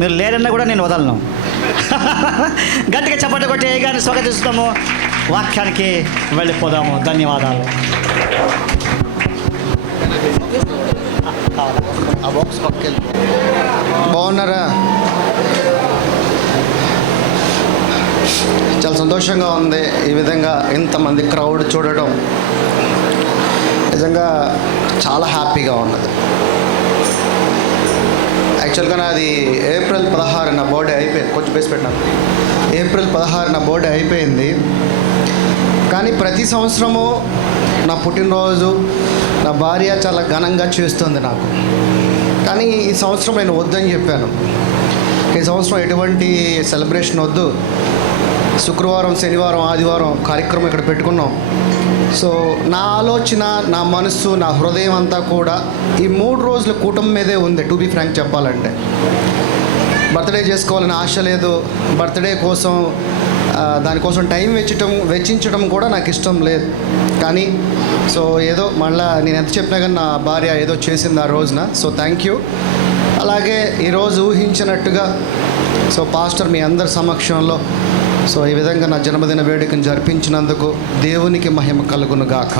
మీరు లేరన్నా కూడా నేను వదలను. గట్టిగా చప్పట్లు కొట్టి ఏ గారిని స్వాగతిస్తాము. వాక్యానికి వెళ్ళిపోదాము. ధన్యవాదాలు. బాగున్నారా? చాలా సంతోషంగా ఉంది ఈ విధంగా ఇంతమంది క్రౌడ్ చూడడం. నిజంగా చాలా హ్యాపీగా ఉన్నది. యాక్చువల్గా నాది ఏప్రిల్ 16 నా బర్త్డే అయిపోయింది. కొంచెం బేస్ పెట్టినాను. ఏప్రిల్ 16 నా బర్త్డే అయిపోయింది. కానీ ప్రతి సంవత్సరము నా పుట్టినరోజు నా భార్య చాలా ఘనంగా చేస్తుంది నాకు. కానీ ఈ సంవత్సరం నేను వద్దని చెప్పాను. ఈ సంవత్సరం ఎటువంటి సెలబ్రేషన్ వద్దు, శుక్రవారం, శనివారం, ఆదివారం కార్యక్రమం ఇక్కడ పెట్టుకున్నాం. సో నా ఆలోచన, నా మనస్సు, నా హృదయం అంతా కూడా ఈ 3 రోజుల కూటమి మీదే ఉంది. టు బీ ఫ్రాంక్ చెప్పాలంటే బర్త్డే చేసుకోవాలని ఆశ లేదు. బర్త్డే కోసం దానికోసం టైం వెచ్చించడం కూడా నాకు ఇష్టం లేదు. కానీ సో ఏదో మళ్ళీ నేను ఎంత చెప్పినా కానీ నా భార్య ఏదో చేసింది ఆ రోజున. So thank you. అలాగే ఈరోజు ఊహించినట్టుగా సో పాస్టర్ మీ అందరి సమక్షంలో సో ఈ విధంగా నా జన్మదిన వేడుకను జరిపించినందుకు దేవునికి మహిమ కలుగును గాక.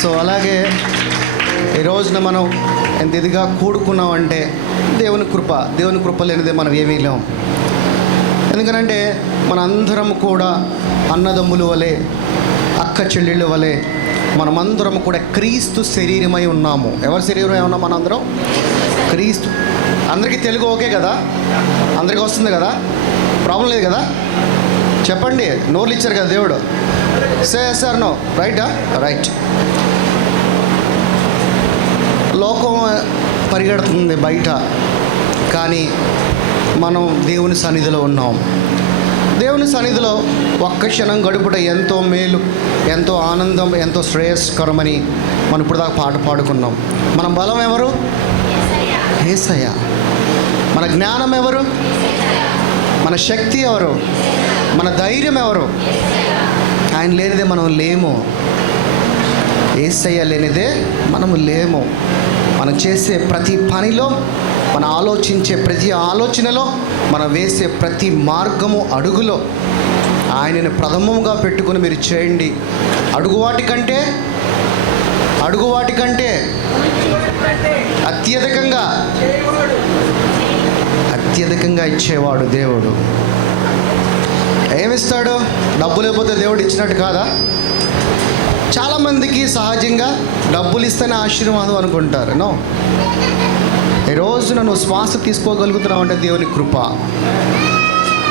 సో అలాగే ఈ రోజున మనం ఎంత ఇదిగా కూడుకున్నామంటే దేవుని కృప లేనిదే మనం ఏమీ లేము. ఎందుకనంటే మనందరం కూడా అన్నదమ్ముల వలె, అక్క చెల్లెళ్ళ వలె మనమందరం కూడా క్రీస్తు శరీరమై ఉన్నాము. ఎవరి శరీరమై ఉన్నాం? మనందరం క్రీస్తు. అందరికీ తెలుగు ఓకే కదా? అందరికీ వస్తుంది కదా? ప్రాబ్లం లేదు కదా? చెప్పండి. నోర్లు ఇచ్చారు కదా దేవుడు. సార్ నో రైటా? రైట్. లోకం పరిగెడుతుంది బయట, కానీ మనం దేవుని సన్నిధిలో ఉన్నాం. దేవుని సన్నిధిలో ఒక్క క్షణం గడుపుట ఎంతో మేలు, ఎంతో ఆనందం, ఎంతో శ్రేయస్కరమని మనం ఇప్పుడు దాకా పాట పాడుకున్నాం. మన బలం ఎవరు? యేసయ్య. మన జ్ఞానం ఎవరు? మన శక్తి ఎవరు? మన ధైర్యం ఎవరు? ఆయన లేనిదే మనం లేము. యేసయ్య లేనిదే మనము లేము. మనం చేసే ప్రతి పనిలో, మనం ఆలోచించే ప్రతి ఆలోచనలో, మనం వేసే ప్రతి మార్గము, అడుగులో ఆయనను ప్రథమముగా పెట్టుకుని మీరు చేయండి. అడుగువాటి కంటే అత్యధికంగా ఇచ్చేవాడు దేవుడు. ఏమిస్తాడు? డబ్బు లేకపోతే దేవుడు ఇచ్చినట్టు కాదా? చాలామందికి సహజంగా డబ్బులు ఇస్తేనే ఆశీర్వాదం అనుకుంటారు. నో. ఈ రోజున నువ్వు శ్వాస తీసుకోగలుగుతున్నావు అంటే దేవుని కృప.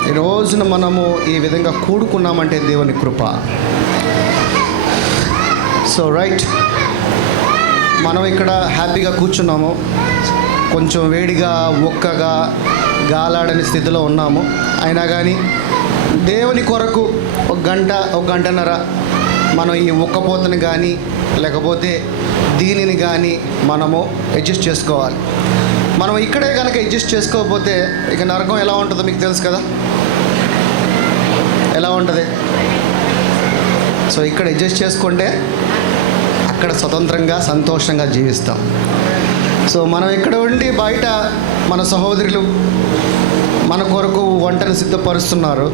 ఈ రోజున మనము ఈ విధంగా కూడుకున్నామంటే దేవుని కృప. సో రైట్, మనం ఇక్కడ హ్యాపీగా కూర్చున్నాము. కొంచెం వేడిగా, ఒక్కగా, గాలాడని స్థితిలో ఉన్నాము. అయినా కానీ దేవుని కొరకు ఒక గంటన్నర మనం ఈ ఉక్కపోతని కానీ లేకపోతే దీనిని కానీ మనము అడ్జస్ట్ చేసుకోవాలి. మనం ఇక్కడే కనుక అడ్జస్ట్ చేసుకోకపోతే ఇక నరకం ఎలా ఉంటుందో మీకు తెలుసు కదా? ఎలా ఉంటుంది? సో ఇక్కడ అడ్జస్ట్ చేసుకుంటే అక్కడ స్వతంత్రంగా, సంతోషంగా జీవిస్తాం. సో మనం ఇక్కడ ఉండి బయట మన సహోదరులు మన కొరకు వంటను సిద్ధపరుస్తున్నారు.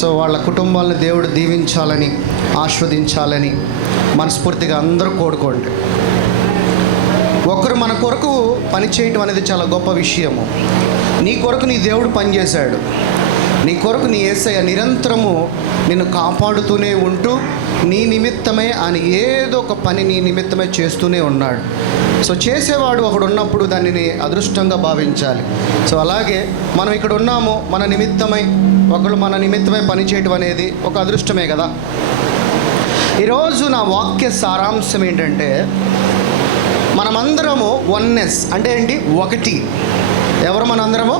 సో వాళ్ళ కుటుంబాలను దేవుడు దీవించాలని, ఆస్వాదించాలని మనస్ఫూర్తిగా అందరూ కోరుకోండి. ఒకరు మన కొరకు పని చేయటం అనేది చాలా గొప్ప విషయము. నీ కొరకు నీ దేవుడు పనిచేశాడు. నీ కొరకు నీ యేసయ్య నిరంతరము నిన్ను కాపాడుతూనే ఉంటూ నీ నిమిత్తమే ఆయన ఏదో ఒక పని నీ నిమిత్తమే చేస్తూనే ఉన్నాడు. సో చేసేవాడు ఒకడు ఉన్నప్పుడు దానిని అదృష్టంగా భావించాలి. సో అలాగే మనం ఇక్కడ ఉన్నాము, మన నిమిత్తమై పని చేయడం అనేది ఒక అదృష్టమే కదా. ఈరోజు నా వాక్య సారాంశం ఏంటంటే, మనమందరము వన్నెస్ అంటే ఏంటి? ఒకటి. ఎవరు మనందరము?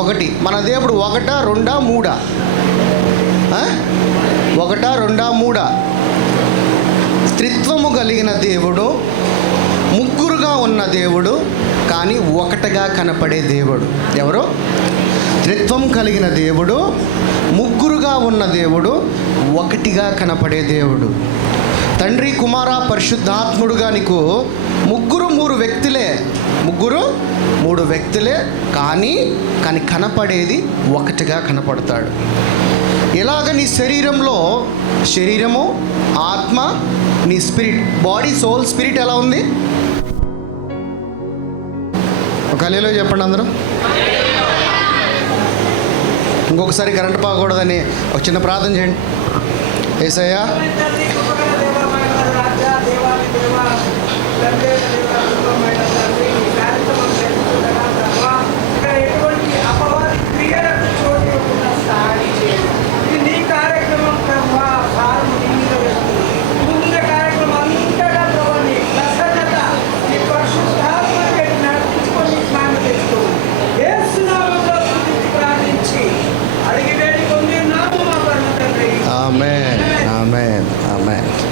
ఒకటి. మన దేవుడు ఒకటా, రెండా, మూడా? ఒకటా, రెండా, మూడా? స్త్రీత్వము కలిగిన దేవుడు, ముగ్గురుగా ఉన్న దేవుడు, కానీ ఒకటిగా కనపడే దేవుడు. ఎవరు? త్రిత్వం కలిగిన దేవుడు, ముగ్గురుగా ఉన్న దేవుడు, ఒకటిగా కనపడే దేవుడు. తండ్రి, కుమార, పరిశుద్ధాత్ముడుగా నీకు ముగ్గురు మూడు మూడు వ్యక్తులే, కానీ కనపడేది ఒకటిగా కనపడతాడు. ఇలాగ నీ శరీరము, ఆత్మ, నీ స్పిరిట్, బాడీ, సోల్, స్పిరిట్ ఎలా ఉంది? ఒక హల్లెలూయా చెప్పండి అందరూ. ఇంకొకసారి కరెంట్ పోకూడదని ఒక చిన్న ప్రార్థన చేయండి. యేసయ్యా,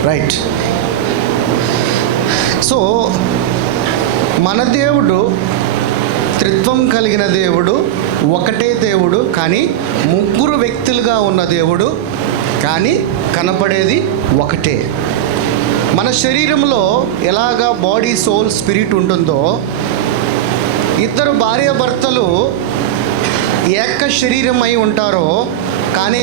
రైట్. సో మన దేవుడు త్రిత్వం కలిగిన దేవుడు, ఒకటే దేవుడు, కానీ ముగ్గురు వ్యక్తులుగా ఉన్న దేవుడు, కానీ కనపడేది ఒకటే. మన శరీరంలో ఎలాగా బాడీ, సోల్, స్పిరిట్ ఉంటుందో, ఇద్దరు భార్యాభర్తలు ఏక శరీరం అయి ఉంటారో, కానీ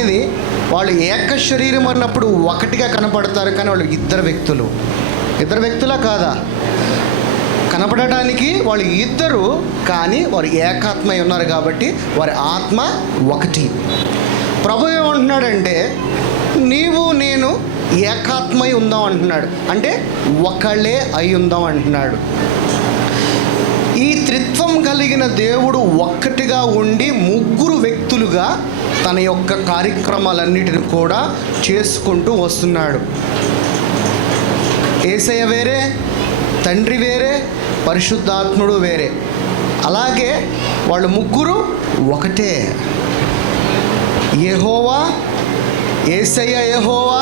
వాళ్ళు ఏక శరీరం అన్నప్పుడు ఒకటిగా కనపడతారు, కానీ వాళ్ళు ఇద్దరు వ్యక్తులా కాదా? కనపడటానికి వాళ్ళు ఇద్దరు, కానీ వారు ఏకాత్మ ఉన్నారు కాబట్టి వారి ఆత్మ ఒకటి. ప్రభు ఏమంటున్నాడంటే, నీవు నేను ఏకాత్మై ఉందాం అంటున్నాడు. అంటే ఒకళ్ళే అయి ఉందాం అంటున్నాడు. ఈ త్రిత్వం కలిగిన దేవుడు ఒక్కటిగా ఉండి ముగ్గురు వ్యక్తులుగా తన యొక్క కార్యక్రమాలన్నిటిని కూడా చేసుకుంటూ వస్తున్నాడు. యేసయ్య వేరే, తండ్రి వేరే, పరిశుద్ధాత్ముడు వేరే. అలాగే వాళ్ళు ముగ్గురు ఒకటే. యెహోవా, యేసయ్య యెహోవా,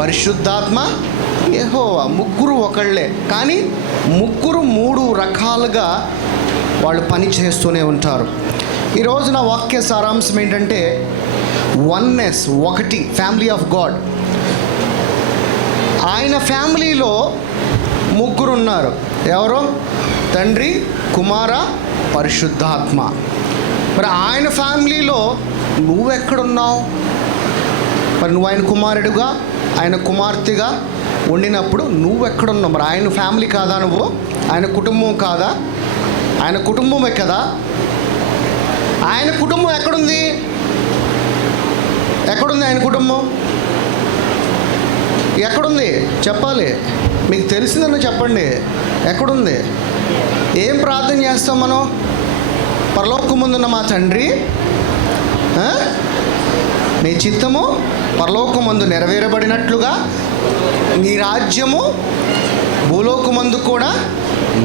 పరిశుద్ధాత్మ యెహోవా, ముగ్గురు ఒకళ్ళే, కానీ ముగ్గురు మూడు రకాలుగా వాళ్ళు పని చేస్తూనే ఉంటారు. ఈరోజు నా వాక్య సారాంశం ఏంటంటే, వన్నెస్, ఒకటి, ఫ్యామిలీ ఆఫ్ గాడ్. ఆయన ఫ్యామిలీలో ముగ్గురు ఉన్నారు. ఎవరు? తండ్రి, కుమార, పరిశుద్ధాత్మ. మరి ఆయన ఫ్యామిలీలో నువ్వెక్కడున్నావు? మరి నువ్వు ఆయన కుమారుడుగా, ఆయన కుమార్తెగా ఉండినప్పుడు నువ్వెక్కడున్నావు? మరి ఆయన ఫ్యామిలీ కాదా? నువ్వు ఆయన కుటుంబం కాదా? ఆయన కుటుంబమే కదా. ఆయన కుటుంబం ఎక్కడుంది? ఆయన కుటుంబం ఎక్కడుంది? చెప్పాలి. మీకు తెలిసిందని చెప్పండి. ఎక్కడుంది? ఏం ప్రార్థన చేస్తాం మనం? పరలోకమందున్న మా తండ్రి, నీ చిత్తము పరలోకమందు నెరవేరబడినట్లుగా నీ రాజ్యము భూలోకమందు కూడా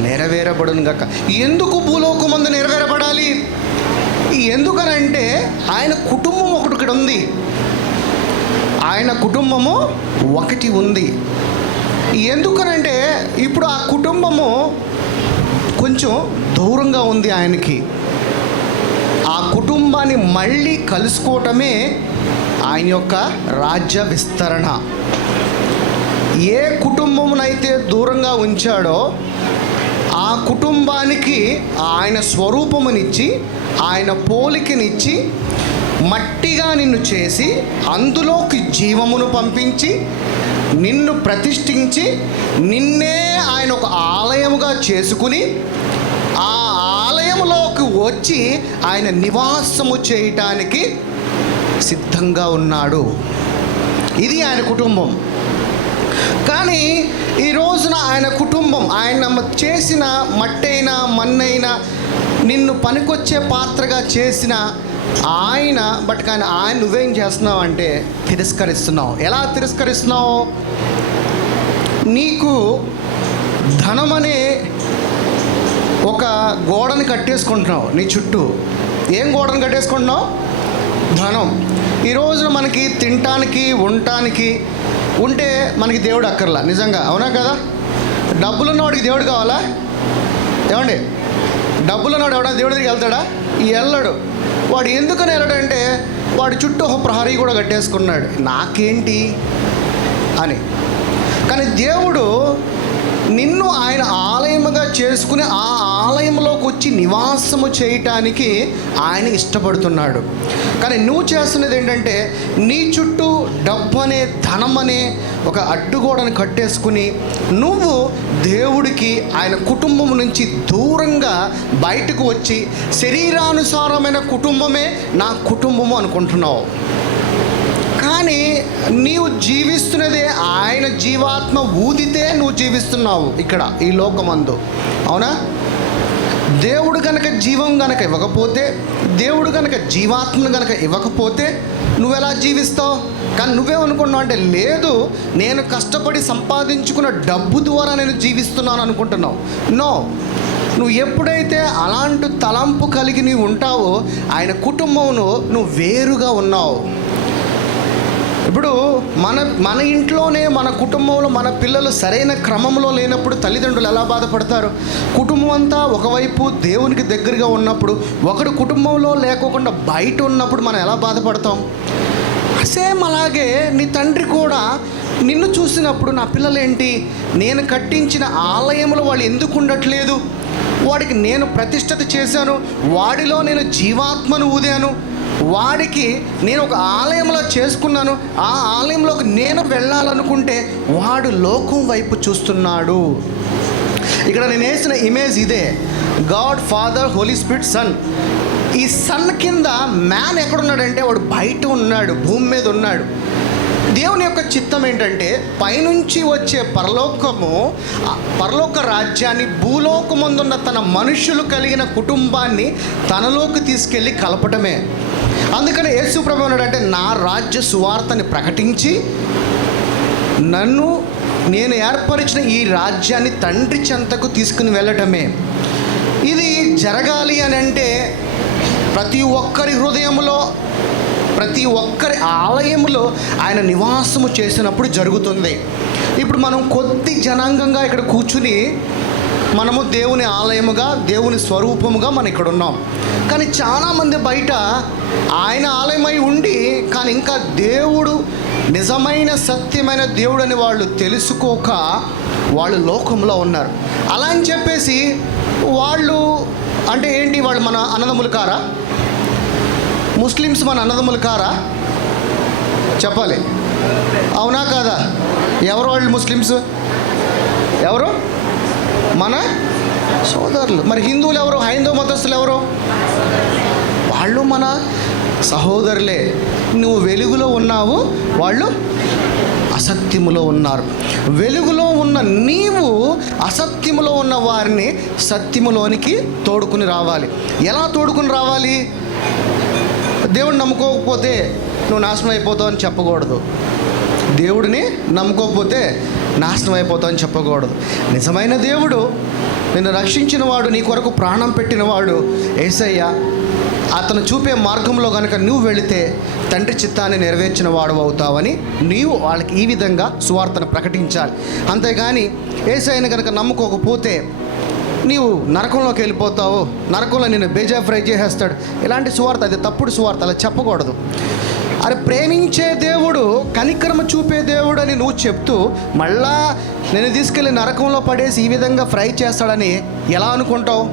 నెరవేరబడును గాక. ఎందుకు భూలోకమందు నెరవేరబడాలి? ఎందుకనంటే ఆయన కుటుంబం ఒకటి ఉంది. ఆయన కుటుంబము ఒకటి ఉంది. ఎందుకనంటే ఇప్పుడు ఆ కుటుంబము కొంచెం దూరంగా ఉంది ఆయనకి. ఆ కుటుంబాన్ని మళ్ళీ కలుసుకోవటమే ఆయన యొక్క రాజ్య విస్తరణ. ఏ కుటుంబమునైతే దూరంగా ఉంచాడో ఆ కుటుంబానికి ఆయన స్వరూపమునిచ్చి, ఆయన పోలికనిచ్చి, మట్టిగా నిన్ను చేసి అందులోకి జీవమును పంపించి నిన్ను ప్రతిష్ఠించి నిన్నే ఆయన ఒక ఆలయముగా చేసుకుని ఆ ఆలయములోకి వచ్చి ఆయన నివాసము చేయటానికి సిద్ధంగా ఉన్నాడు. ఇది ఆయన కుటుంబం. కానీ ఈ రోజున ఆయన కుటుంబం, ఆయన చేసిన మట్టైనా మన్నైనా నిన్ను పనికొచ్చే పాత్రగా చేసిన ఆయన, కానీ ఆయన నువ్వేం చేస్తున్నావు అంటే తిరస్కరిస్తున్నావు. ఎలా తిరస్కరిస్తున్నావు? నీకు ధనమనే ఒక గోడని కట్టేసుకుంటున్నావు నీ చుట్టూ. ఏం గోడను కట్టేసుకుంటున్నావు? ధనం. ఈ రోజున మనకి తినటానికి, ఉండటానికి ఉంటే మనకి దేవుడు అక్కర్లా. నిజంగా అవునా కదా? డబ్బులున్నవాడికి దేవుడు కావాలా? ఏమండి? డబ్బులున్నవాడు ఎవడా దేవుడి దగ్గరికి వెళ్తాడా? వెళ్ళడు. వాడు ఎందుకని వెళ్ళడంటే వాడి చుట్టూ ఒక ప్రహరీ కూడా కట్టేసుకున్నాడు, నాకేంటి అని. కానీ దేవుడు నిన్ను ఆయన ఆలయముగా చేసుకుని ఆ ఆలయంలోకి వచ్చి నివాసము చేయటానికి ఆయన ఇష్టపడుతున్నాడు. కానీ నువ్వు చేస్తున్నది ఏంటంటే నీ చుట్టూ డబ్బు అనే ధనం అనే ఒక అడ్డుగోడను కట్టేసుకుని నువ్వు దేవుడికి ఆయన కుటుంబం నుంచి దూరంగా బయటకు వచ్చి శరీరానుసారమైన కుటుంబమే నా కుటుంబము అనుకుంటున్నావు. కానీ నీవు జీవిస్తున్నదే ఆయన జీవాత్మ ఊదితే నువ్వు జీవిస్తున్నావు ఇక్కడ ఈ లోకమందు. అవునా? దేవుడు కనుక జీవం కనుక ఇవ్వకపోతే, దేవుడు కనుక జీవాత్మను కనుక ఇవ్వకపోతే నువ్వెలా జీవిస్తావు? కానీ నువ్వేమనుకున్నావు అంటే లేదు, నేను కష్టపడి సంపాదించుకున్న డబ్బు ద్వారా నేను జీవిస్తున్నాను అనుకుంటున్నావు. నో, నువ్వు ఎప్పుడైతే అలాంటి తలంపు కలిగి నీవు ఉంటావో ఆయన కుటుంబంలో నువ్వు వేరుగా ఉన్నావు. ఇప్పుడు మన ఇంట్లోనే మన కుటుంబంలో మన పిల్లలు సరైన క్రమంలో లేనప్పుడు తల్లిదండ్రులు ఎలా బాధపడతారు? కుటుంబం అంతా ఒకవైపు దేవునికి దగ్గరగా ఉన్నప్పుడు, ఒకడు కుటుంబంలో లేకోకుండా బయట ఉన్నప్పుడు మనం ఎలా బాధపడతాం? సేమ్ అలాగే నీ తండ్రి కూడా నిన్ను చూసినప్పుడు, నా పిల్లలేంటి, నేను కట్టించిన ఆలయంలో వాళ్ళు ఎందుకు ఉండట్లేదు, వాడికి నేను ప్రతిష్ఠత చేశాను, వాడిలో నేను జీవాత్మను ఊదాను, వాడికి నేను ఒక ఆలయంలో చేసుకున్నాను, ఆ ఆలయంలోకి నేను వెళ్ళాలనుకుంటే వాడు లోకం వైపు చూస్తున్నాడు. ఇక్కడ నేను వేసిన ఇమేజ్ ఇదే, God Father Holy Spirit Son. ఈ సన్ కింద మ్యాన్ ఎక్కడున్నాడంటే వాడు బయట ఉన్నాడు, భూమి మీద ఉన్నాడు. దేవుని యొక్క చిత్తం ఏంటంటే పైనుంచి వచ్చే పరలోక రాజ్యాన్ని భూలోకమందున్న తన మనుషులు కలిగిన కుటుంబాన్ని తనలోకి తీసుకెళ్ళి కలపటమే. అందుకని యేసు ప్రభువు అన్నాడంటే నా రాజ్య సువార్తని ప్రకటించి నేను ఏర్పరిచిన ఈ రాజ్యాన్ని తండ్రి చెంతకు తీసుకుని వెళ్ళటమే. ఇది జరగాలి అని అంటే ప్రతి ఒక్కరి హృదయంలో, ప్రతి ఒక్కరి ఆలయంలో ఆయన నివాసము చేసినప్పుడు జరుగుతుంది. ఇప్పుడు మనం కొద్ది జనాంగంగా ఇక్కడ కూర్చుని మనము దేవుని ఆలయముగా, దేవుని స్వరూపముగా మనం ఇక్కడ ఉన్నాం. కానీ చాలామంది బయట ఆయన ఆలయమై ఉండి కానీ ఇంకా దేవుడు నిజమైన సత్యమైన దేవుడు అని వాళ్ళు తెలుసుకోక వాళ్ళు లోకంలో ఉన్నారు. అలా అని చెప్పేసి వాళ్ళు అంటే ఏంటి, వాళ్ళు మన అన్నదమ్ములు కారా? ముస్లిమ్స్ మన అన్నదమ్ములు కారా? చెప్పాలి, అవునా కాదా? ఎవరు వాళ్ళు ముస్లిమ్స్? ఎవరు? మన సోదరులు. మరి హిందువులు ఎవరు? హైందవ మతస్థులు ఎవరు? వాళ్ళు మన సహోదరులే. నువ్వు వెలుగులో ఉన్నావు, వాళ్ళు అసత్యములో ఉన్నారు. వెలుగులో ఉన్న నీవు అసత్యములో ఉన్న వారిని సత్యములోనికి తోడుకుని రావాలి. ఎలా తోడుకుని రావాలి? దేవుడిని నమ్ముకోకపోతే నువ్వు నాశనం అయిపోతావు అని చెప్పకూడదు. దేవుడిని నమ్ముకోకపోతే నాశనం అయిపోతావు అని చెప్పకూడదు. నిజమైన దేవుడు, నిన్ను రక్షించిన వాడు, నీ కొరకు ప్రాణం పెట్టినవాడు యేసయ్య, అతను చూపే మార్గంలో కనుక నువ్వు వెళితే తండ్రి చిత్తాన్ని నెరవేర్చిన వాడు అవుతావని నీవు వాళ్ళకి ఈ విధంగా సువార్తను ప్రకటించాలి. అంతేగాని యేసయ్యని కనుక నమ్ముకోకపోతే నీవు నరకంలోకి వెళ్ళిపోతావు, నరకంలో నిన్ను బేజా ఫ్రై చేసేస్తాడు. ఇలాంటి సువార్త, అది తప్పుడు సువార్త, అలా చెప్పకూడదు. అరే ప్రేమించే దేవుడు, కనికరమ చూపే దేవుడు అని నువ్వు చెప్తూ మళ్ళా నేను తీసుకెళ్ళి నరకంలో పడేసి ఈ విధంగా ఫ్రై చేస్తాడని ఎలా అనుకుంటావు?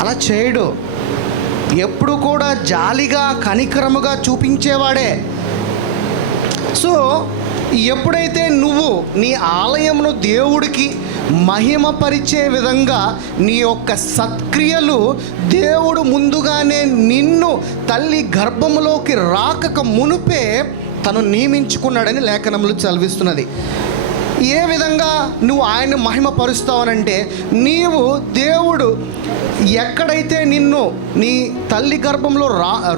అలా చేయడు. ఎప్పుడు కూడా జాలిగా కనికరముగా చూపించేవాడే. సో ఎప్పుడైతే నువ్వు నీ ఆలయమును దేవుడికి మహిమపరిచే విధంగా నీ యొక్క సత్క్రియలు, దేవుడు ముందుగానే నిన్ను తల్లి గర్భములోకి రాకక మునుపే తను నియమించుకున్నాడని లేఖనములు చదివిస్తున్నది. ఏ విధంగా నువ్వు ఆయన మహిమపరుస్తావనంటే, నీవు దేవుడు ఎక్కడైతే నిన్ను నీ తల్లి గర్భంలో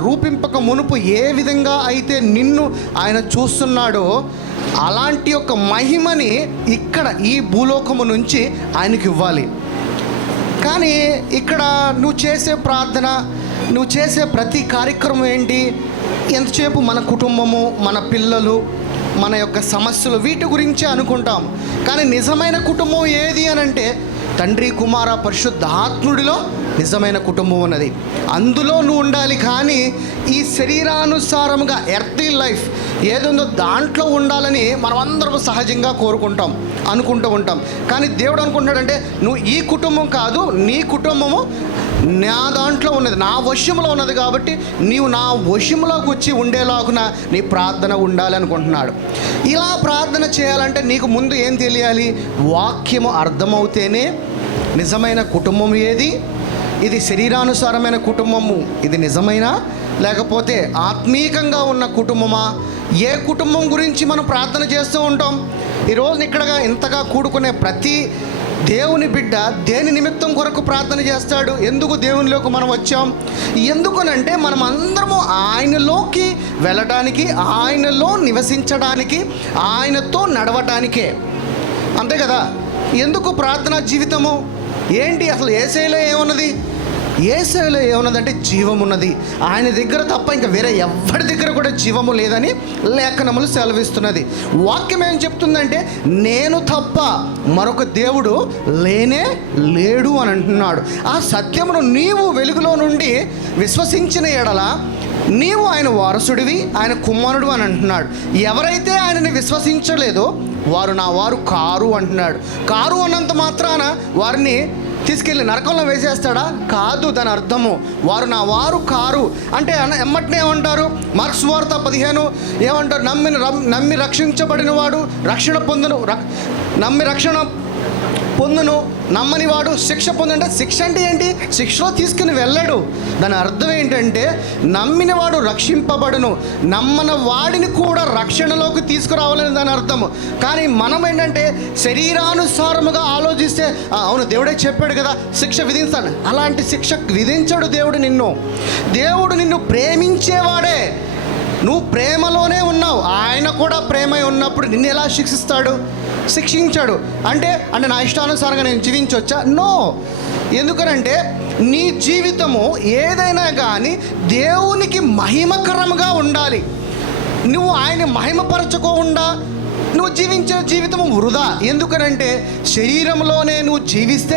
రూపింపక మునుపు ఏ విధంగా అయితే నిన్ను ఆయన చూస్తున్నాడో అలాంటి యొక్క మహిమని ఇక్కడ ఈ భూలోకము నుంచి ఆయనకి ఇవ్వాలి. కానీ ఇక్కడ నువ్వు చేసే ప్రార్థన, నువ్వు చేసే ప్రతి కార్యక్రమం ఏంటి? ఎంతసేపు మన కుటుంబము, మన పిల్లలు, మన యొక్క సమస్యలు, వీటి గురించే అనుకుంటాం. కానీ నిజమైన కుటుంబం ఏది అని అంటే తండ్రి, కుమార, పరిశుద్ధాత్ముడిలో నిజమైన కుటుంబం ఉన్నది. అందులో నువ్వు ఉండాలి. కానీ ఈ శరీరానుసారముగా ఎర్తీ లైఫ్, ఏదుందో దాంట్లో ఉండాలని మనం అందరం సహజంగా కోరుకుంటాం, అనుకుంటూ ఉంటాం. కానీ దేవుడు అనుకుంటున్నాడంటే నువ్వు ఈ కుటుంబం కాదు, నీ కుటుంబము నా దాంట్లో ఉన్నది, నా వశంలో ఉన్నది, కాబట్టి నీవు నా వశంలోకి వచ్చి ఉండేలాగున నీ ప్రార్థన ఉండాలి అనుకుంటున్నాడు. ఇలా ప్రార్థన చేయాలంటే నీకు ముందు ఏం తెలియాలి? వాక్యము అర్థమవుతేనే నిజమైన కుటుంబం ఏది, ఇది శరీరానుసారమైన కుటుంబము, ఇది నిజమైన లేకపోతే ఆత్మీకంగా ఉన్న కుటుంబమా, ఏ కుటుంబం గురించి మనం ప్రార్థన చేస్తూ ఉంటాం. ఈరోజు ఇక్కడగా ఇంతగా కూడుకునే ప్రతి దేవుని బిడ్డ దేని నిమిత్తం కొరకు ప్రార్థన చేస్తాడు? ఎందుకు దేవునిలోకి మనం వచ్చాం? ఎందుకనంటే మనం అందరము ఆయనలోకి వెళ్ళడానికి, ఆయనలో నివసించడానికి, ఆయనతో నడవటానికే, అంతే కదా. ఎందుకు ప్రార్థనా జీవితము ఏంటి? అసలు యేసయ్యలో ఏమున్నది? యేసయ్యలో ఏమున్నదంటే జీవం ఉన్నది. ఆయన దగ్గర తప్ప ఇంకా వేరే ఎవరి దగ్గర కూడా జీవము లేదని లేఖనములు సెలవిస్తున్నది. వాక్యం ఏం చెప్తుందంటే నేను తప్ప మరొక దేవుడు లేనే లేడు అని అంటున్నాడు. ఆ సత్యమును నీవు వెలుగులో నుండి విశ్వసించిన ఎడల నీవు ఆయన వారసుడివి, ఆయన కుమారుడు అని అంటున్నాడు. ఎవరైతే ఆయనని విశ్వసించలేదో వారు నా వారు కారు అంటున్నాడు. కారు అన్నంత మాత్రాన వారిని తీసుకెళ్ళి నరకంలో వేసేస్తాడా? కాదు. దాని అర్థము వారు నా వారు కారు అంటే ఎమ్మటినే ఏమంటారు? మార్క్స్ వార్త 15 ఏమంటారు? నమ్మి రక్షించబడిన వాడు రక్షణ పొందును, నమ్మి రక్షణ పొందును, నమ్మని వాడు శిక్ష పొందంటే శిక్ష అంటే ఏంటి? శిక్షలో తీసుకుని వెళ్ళాడు. దాని అర్థం ఏంటంటే నమ్మిన వాడు రక్షింపబడును, నమ్మని వాడిని కూడా రక్షణలోకి తీసుకురావాలని దాని అర్థము. కానీ మనం ఏంటంటే శరీరానుసారముగా ఆలోచిస్తే అవును దేవుడే చెప్పాడు కదా శిక్ష విధిస్తాడు. అలాంటి శిక్ష విధించాడు దేవుడు నిన్ను. దేవుడు నిన్ను ప్రేమించేవాడే. నువ్వు ప్రేమలోనే ఉన్నావు, ఆయన కూడా ప్రేమై ఉన్నప్పుడు నిన్ను ఎలా శిక్షిస్తాడు? శిక్షించాడు. అంటే నా ఇష్టానుసారంగా నేను జీవించవచ్చా? నో. ఎందుకనంటే నీ జీవితము ఏదైనా కానీ దేవునికి మహిమకరంగా ఉండాలి. నువ్వు ఆయన మహిమపరచుకోకుండా నువ్వు జీవించే జీవితము వృధా. ఎందుకనంటే శరీరంలోనే నువ్వు జీవిస్తే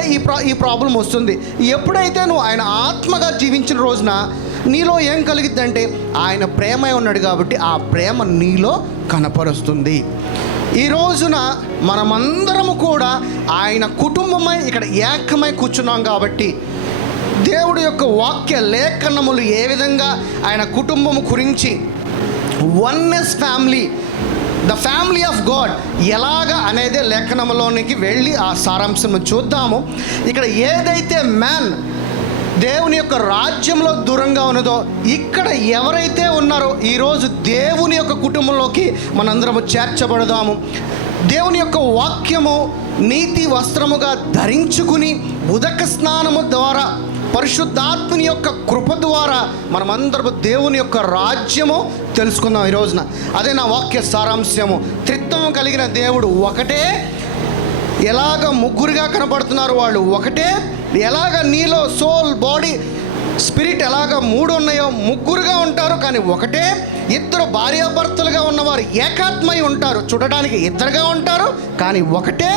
ఈ ప్రాబ్లం వస్తుంది. ఎప్పుడైతే నువ్వు ఆయన ఆత్మగా జీవించిన రోజున నీలో ఏం కలిగిద్దంటే ఆయన ప్రేమై ఉన్నాడు కాబట్టి ఆ ప్రేమ నీలో కనపరుస్తుంది. ఈ రోజున మనమందరము కూడా ఆయన కుటుంబమై ఇక్కడ ఏకమై కూర్చున్నాం కాబట్టి దేవుడి యొక్క వాక్య లేఖనములు ఏ విధంగా ఆయన కుటుంబము గురించి oneness family, the family of God ఎలాగా అనేది లేఖనములోనికి వెళ్ళి ఆ సారాంశము చూద్దాము. ఇక్కడ ఏదైతే మ్యాన్ దేవుని యొక్క రాజ్యంలో దూరంగా ఉన్నదో ఇక్కడ ఎవరైతే ఉన్నారో ఈరోజు దేవుని యొక్క కుటుంబంలోకి మనందరము చేర్చబడదాము. దేవుని యొక్క వాక్యము నీతి వస్త్రముగా ధరించుకుని ఉదక స్నానము ద్వారా పరిశుద్ధాత్మని యొక్క కృప ద్వారా మనమందరము దేవుని యొక్క రాజ్యము తెలుసుకుందాం ఈ రోజున. అదే నా వాక్య సారాంశము. త్రిత్వము కలిగిన దేవుడు ఒకటే. ఎలాగ ముగ్గురుగా కనబడుతున్నారు వాళ్ళు ఒకటే. ఎలాగ నీలో సోల్, బాడీ, స్పిరిట్ ఎలాగ మూడు ఉన్నాయో ముగ్గురుగా ఉంటారు కానీ ఒకటే. ఇద్దరు భార్యాభర్తలుగా ఉన్నవారు ఏకాత్మై ఉంటారు, చూడడానికి ఇద్దరుగా ఉంటారు కానీ ఒకటే.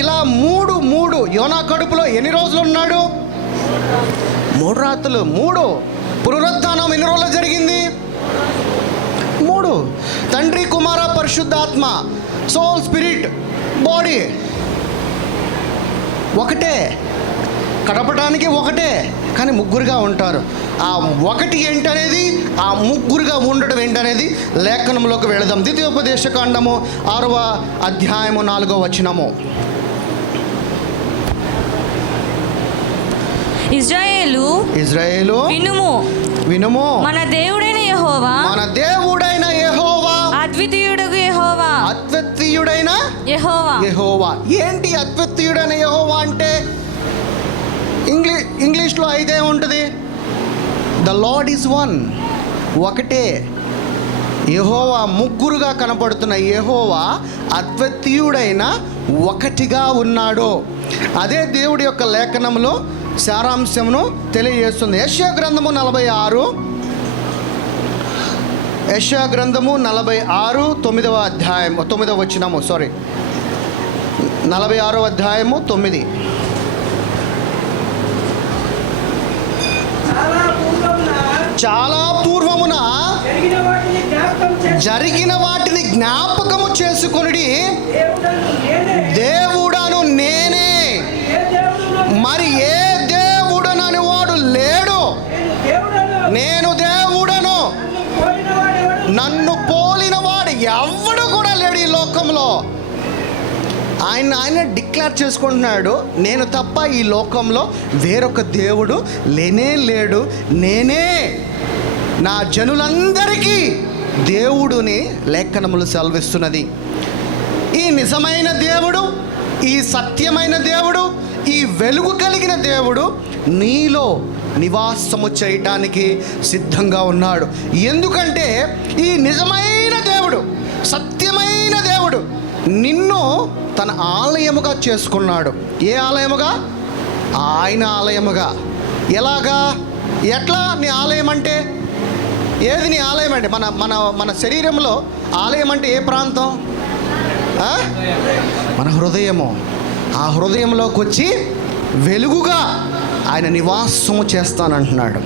ఇలా మూడు యోనా కడుపులో ఎన్ని రోజులు ఉన్నాడు? 3 రాత్రులు. 3 పునరుత్థానం ఎన్ని రోజులు జరిగింది? 3. తండ్రి, కుమార, పరిశుద్ధాత్మ, సోల్, స్పిరిట్, బాడీ ఒకటే. కడపడానికి ఒకటే కానీ ముగ్గురుగా ఉంటారు. ఆ ఒకటి ఏంటనేది, ఆ ముగ్గురుగా ఉండడం ఏంటనేది లేఖనంలోకి వెళదాం. ద్వితీయోపదేశకాండము 6వ అధ్యాయము 4వ వచనము. ఇజ్రాయేలు వినుము, మన దేవుడైన యెహోవా అద్వితీయుడైన యెహోవా. ఏంటి అద్వితీయుడైన యెహోవా అంటే? ఇంగ్లీష్లో అయితే ఉంటుంది, ద లార్డ్ ఈజ్ వన్, ఒకటే. యెహోవా ముగ్గురుగా కనపడుతున్న యెహోవా అద్వితీయుడైన ఒకటిగా ఉన్నాడు. అదే దేవుడి యొక్క లేఖనంలో సారాంశమును తెలియజేస్తుంది. యెషయా గ్రంథము 46, యెషయా గ్రంథము 46 9వ అధ్యాయము 9వ వచనము, 46వ అధ్యాయము 9. చాలా పూర్వమున జరిగిన వాటిని జ్ఞాపకము చేసుకొనుడి. దేవుడను నేనే, మరి ఏ దేవుడనని వాడు లేడు. నేను దేవుడను, నన్ను పోలిన వాడు ఎవడు కూడా లేడు ఈ లోకంలో. ఆయన డిక్లేర్ చేసుకుంటున్నాడు, నేను తప్ప ఈ లోకంలో వేరొక దేవుడు లేనే లేడు, నేనే నా జనులందరికీ దేవుడుని లేఖనములు సెలవిస్తున్నది. ఈ నిజమైన దేవుడు, ఈ సత్యమైన దేవుడు, ఈ వెలుగు కలిగిన దేవుడు నీలో నివాసము చేయటానికి సిద్ధంగా ఉన్నాడు. ఎందుకంటే ఈ నిజమైన దేవుడు, సత్యమైన దేవుడు నిన్ను తన ఆలయముగా చేసుకున్నాడు. ఏ ఆలయముగా? ఆయన ఆలయముగా. ఎలాగా? ఎట్లా నీ ఆలయం అంటే? ఏది నీ ఆలయం అంటే? మన మన మన శరీరంలో ఆలయం అంటే ఏ ప్రాంతం? మన హృదయము. ఆ హృదయంలోకి వచ్చి వెలుగుగా ఆయన నివాసము చేస్తానంటున్నాడు.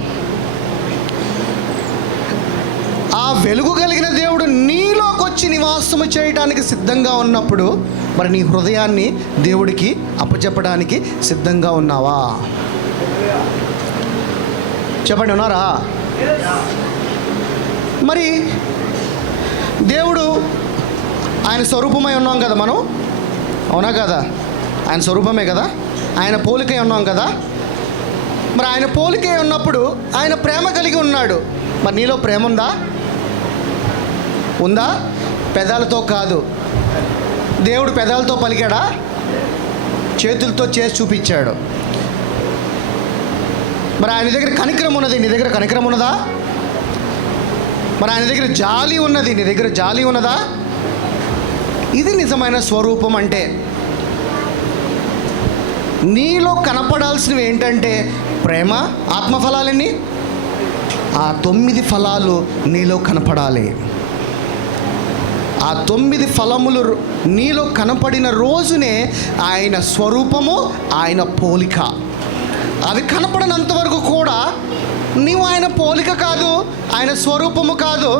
ఆ వెలుగు కలిగిన దేవుడు నీలోకి వచ్చి నివాసము చేయడానికి సిద్ధంగా ఉన్నప్పుడు మరి నీ హృదయాన్ని దేవుడికి అప్పచెప్పడానికి సిద్ధంగా ఉన్నావా? చెప్పండి, ఉన్నారా? మరి దేవుడు ఆయన స్వరూపమై ఉన్నాం కదా మనం, అవునా కదా? ఆయన స్వరూపమే కదా, ఆయన పోలికై ఉన్నాం కదా. మరి ఆయన పోలికై ఉన్నప్పుడు ఆయన ప్రేమ కలిగి ఉన్నాడు. మరి నీలో ప్రేమ ఉందా? ఉందా? పెదాలతో కాదు. దేవుడు పెదాలతో పలికాడా? చేతులతో చేసి చూపించాడు. మరి ఆయన దగ్గర కనికరం ఉన్నది, నీ దగ్గర కనికరం ఉన్నదా? మరి ఆయన దగ్గర జాలి ఉన్నది, నీ దగ్గర జాలి ఉన్నదా? ఇది నిజమైన స్వరూపం అంటే. నీలో కనపడాల్సినవి ఏంటంటే ప్రేమ, ఆత్మఫలాలన్నీ, ఆ 9 ఫలాలు నీలో కనపడాలి. ఆ 9 ఫలములు నీలో కనపడిన రోజునే ఆయన స్వరూపము, ఆయన పోలిక. అవి కనపడినంత వరకు కూడా నీవు ఆయన పోలిక కాదు, ఆయన స్వరూపము కాదు.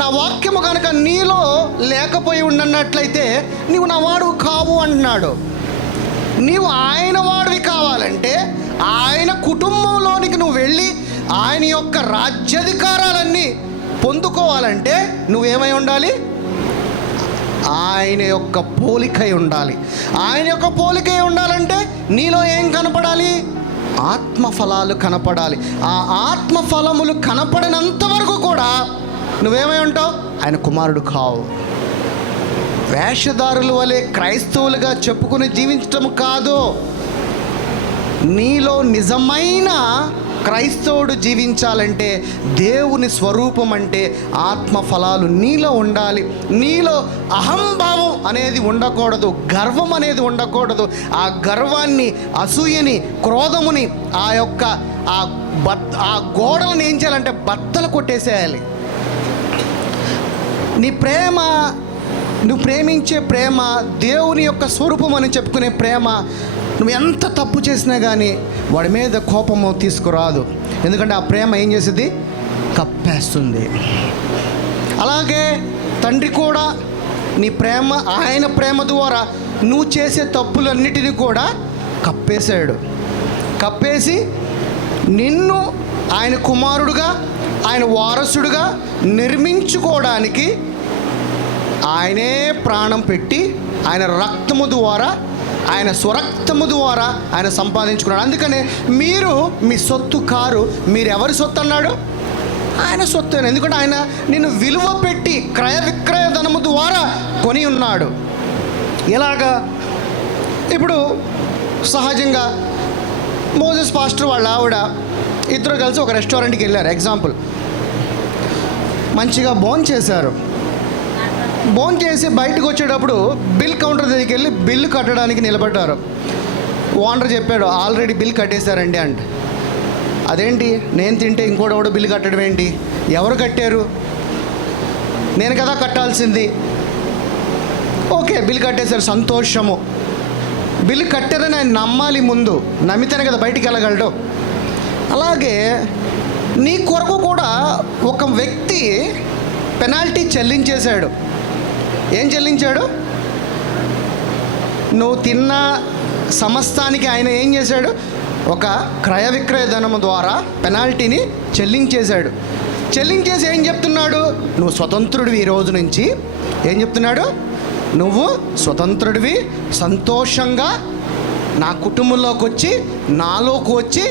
నా వాక్యము కనుక నీలో లేకపోయి ఉండన్నట్లయితే నీవు నా వాడు కావు అంటున్నాడు. నీవు ఆయన వాడివి కావాలంటే, ఆయన కుటుంబంలోనికి నువ్వు వెళ్ళి ఆయన యొక్క రాజ్యాధికారాలన్నీ పొందుకోవాలంటే నువ్వేమై ఉండాలి? ఆయన యొక్క పోలికై ఉండాలి. ఆయన యొక్క పోలికై ఉండాలంటే నీలో ఏం కనపడాలి? ఆత్మఫలాలు కనపడాలి. ఆ ఆత్మఫలములు కనపడినంత వరకు కూడా నువ్వేమై ఉంటావు? ఆయన కుమారుడు కావు. వేషధారుల వలె క్రైస్తవులుగా చెప్పుకుని జీవించటం కాదు. నీలో నిజమైన క్రైస్తవుడు జీవించాలంటే దేవుని స్వరూపం అంటే ఆత్మఫలాలు నీలో ఉండాలి. నీలో అహంభావం అనేది ఉండకూడదు, గర్వం అనేది ఉండకూడదు. ఆ గర్వాన్ని, అసూయని, క్రోధముని, ఆ గోడలను ఏం చేయాలంటే బద్దలు కొట్టేసేయాలి. నీ ప్రేమ, నువ్వు ప్రేమించే ప్రేమ, దేవుని యొక్క స్వరూపం అని చెప్పుకునే ప్రేమ, నువ్వు ఎంత తప్పు చేసినా కానీ వాడి మీద కోపము తీసుకురాదు. ఎందుకంటే ఆ ప్రేమ ఏం చేస్తుంది? కప్పేస్తుంది. అలాగే తండ్రి కూడా నీ ప్రేమ, ఆయన ప్రేమ ద్వారా నువ్వు చేసే తప్పులన్నిటినీ కూడా కప్పేశాడు. కప్పేసి నిన్ను ఆయన కుమారుడుగా, ఆయన వారసుడుగా నిర్మించుకోవడానికి ఆయనే ప్రాణం పెట్టి ఆయన రక్తము ద్వారా, ఆయన స్వరక్తము ద్వారా ఆయన సంపాదించుకున్నాడు. అందుకనే మీరు మీ సొత్తు కారు, మీరు ఎవరి సొత్తు అన్నాడు? ఆయన సొత్తు. ఎందుకంటే ఆయన నిన్ను విలువ పెట్టి క్రయ విక్రయ ధనము ద్వారా కొని ఉన్నాడు. ఎలాగా? ఇప్పుడు సహజంగా మోజెస్ పాస్టర్ వాళ్ళ ఆవిడ ఇద్దరు కలిసి ఒక రెస్టారెంట్కి వెళ్ళారు. ఎగ్జాంపుల్, మంచిగా భోంచేశారు. భోంచేసి బయటకు వచ్చేటప్పుడు బిల్ కౌంటర్ దగ్గరికి వెళ్ళి బిల్లు కట్టడానికి నిలబడ్డారు. ఓనర్ చెప్పాడు, ఆల్రెడీ బిల్ కట్టేశారండి అంటే. అదేంటి, నేను తింటే ఇంకోటి బిల్లు కట్టడం ఏంటి? ఎవరు కట్టారు? నేను కదా కట్టాల్సింది. ఓకే, బిల్ కట్టేశారు, సంతోషము. బిల్లు కట్టారని ఆయన నమ్మాలి. ముందు నమ్మితేనే కదా బయటికి వెళ్ళగలడు. అలాగే నీ కొరకు కూడా ఒక వ్యక్తి పెనాల్టీ చెల్లించేశాడు. ఏం చెల్లించాడు? నువ్వు తిన్న సమస్తానికి ఆయన ఏం చేశాడు? ఒక క్రయ విక్రయ ధనము ద్వారా పెనాల్టీని చెల్లించేశాడు. చెల్లించేసి ఏం చెప్తున్నాడు? నువ్వు స్వతంత్రుడివి. ఈ రోజు నుంచి ఏం చెప్తున్నాడు? నువ్వు స్వతంత్రుడివి, సంతోషంగా నా కుటుంబంలోకి వచ్చి నాలోకి వచ్చి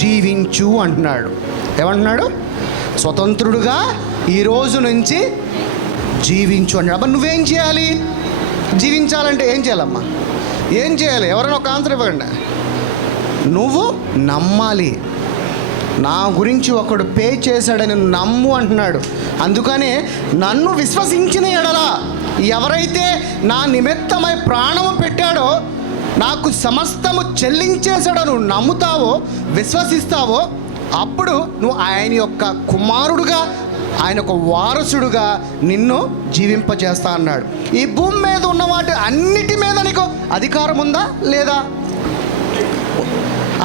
జీవించు అంటున్నాడు. ఏమంటున్నాడు? స్వతంత్రుడుగా ఈ రోజు నుంచి జీవించు అంటున్నాడు. అబ్బా నువ్వేం చేయాలి? జీవించాలంటే ఏం చేయాలమ్మా? ఏం చేయాలి? ఎవరైనా ఒక ఆన్సర్ ఇవ్వండి. నువ్వు నమ్మాలి. నా గురించి ఒకడు పే చేశాడని నమ్ము అంటున్నాడు. అందుకనే నన్ను విశ్వసించిన ఎడల, ఎవరైతే నా నిమిత్తమై ప్రాణము పెట్టాడో, నాకు సమస్తము చెల్లించేశాడో నువ్వు నమ్ముతావో, విశ్వసిస్తావో, అప్పుడు నువ్వు ఆయన యొక్క కుమారుడుగా, ఆయన ఒక వారసుడుగా నిన్ను జీవింపజేస్తా అన్నాడు. ఈ భూమి మీద ఉన్న వాటి అన్నిటి మీద నీకు అధికారం ఉందా లేదా?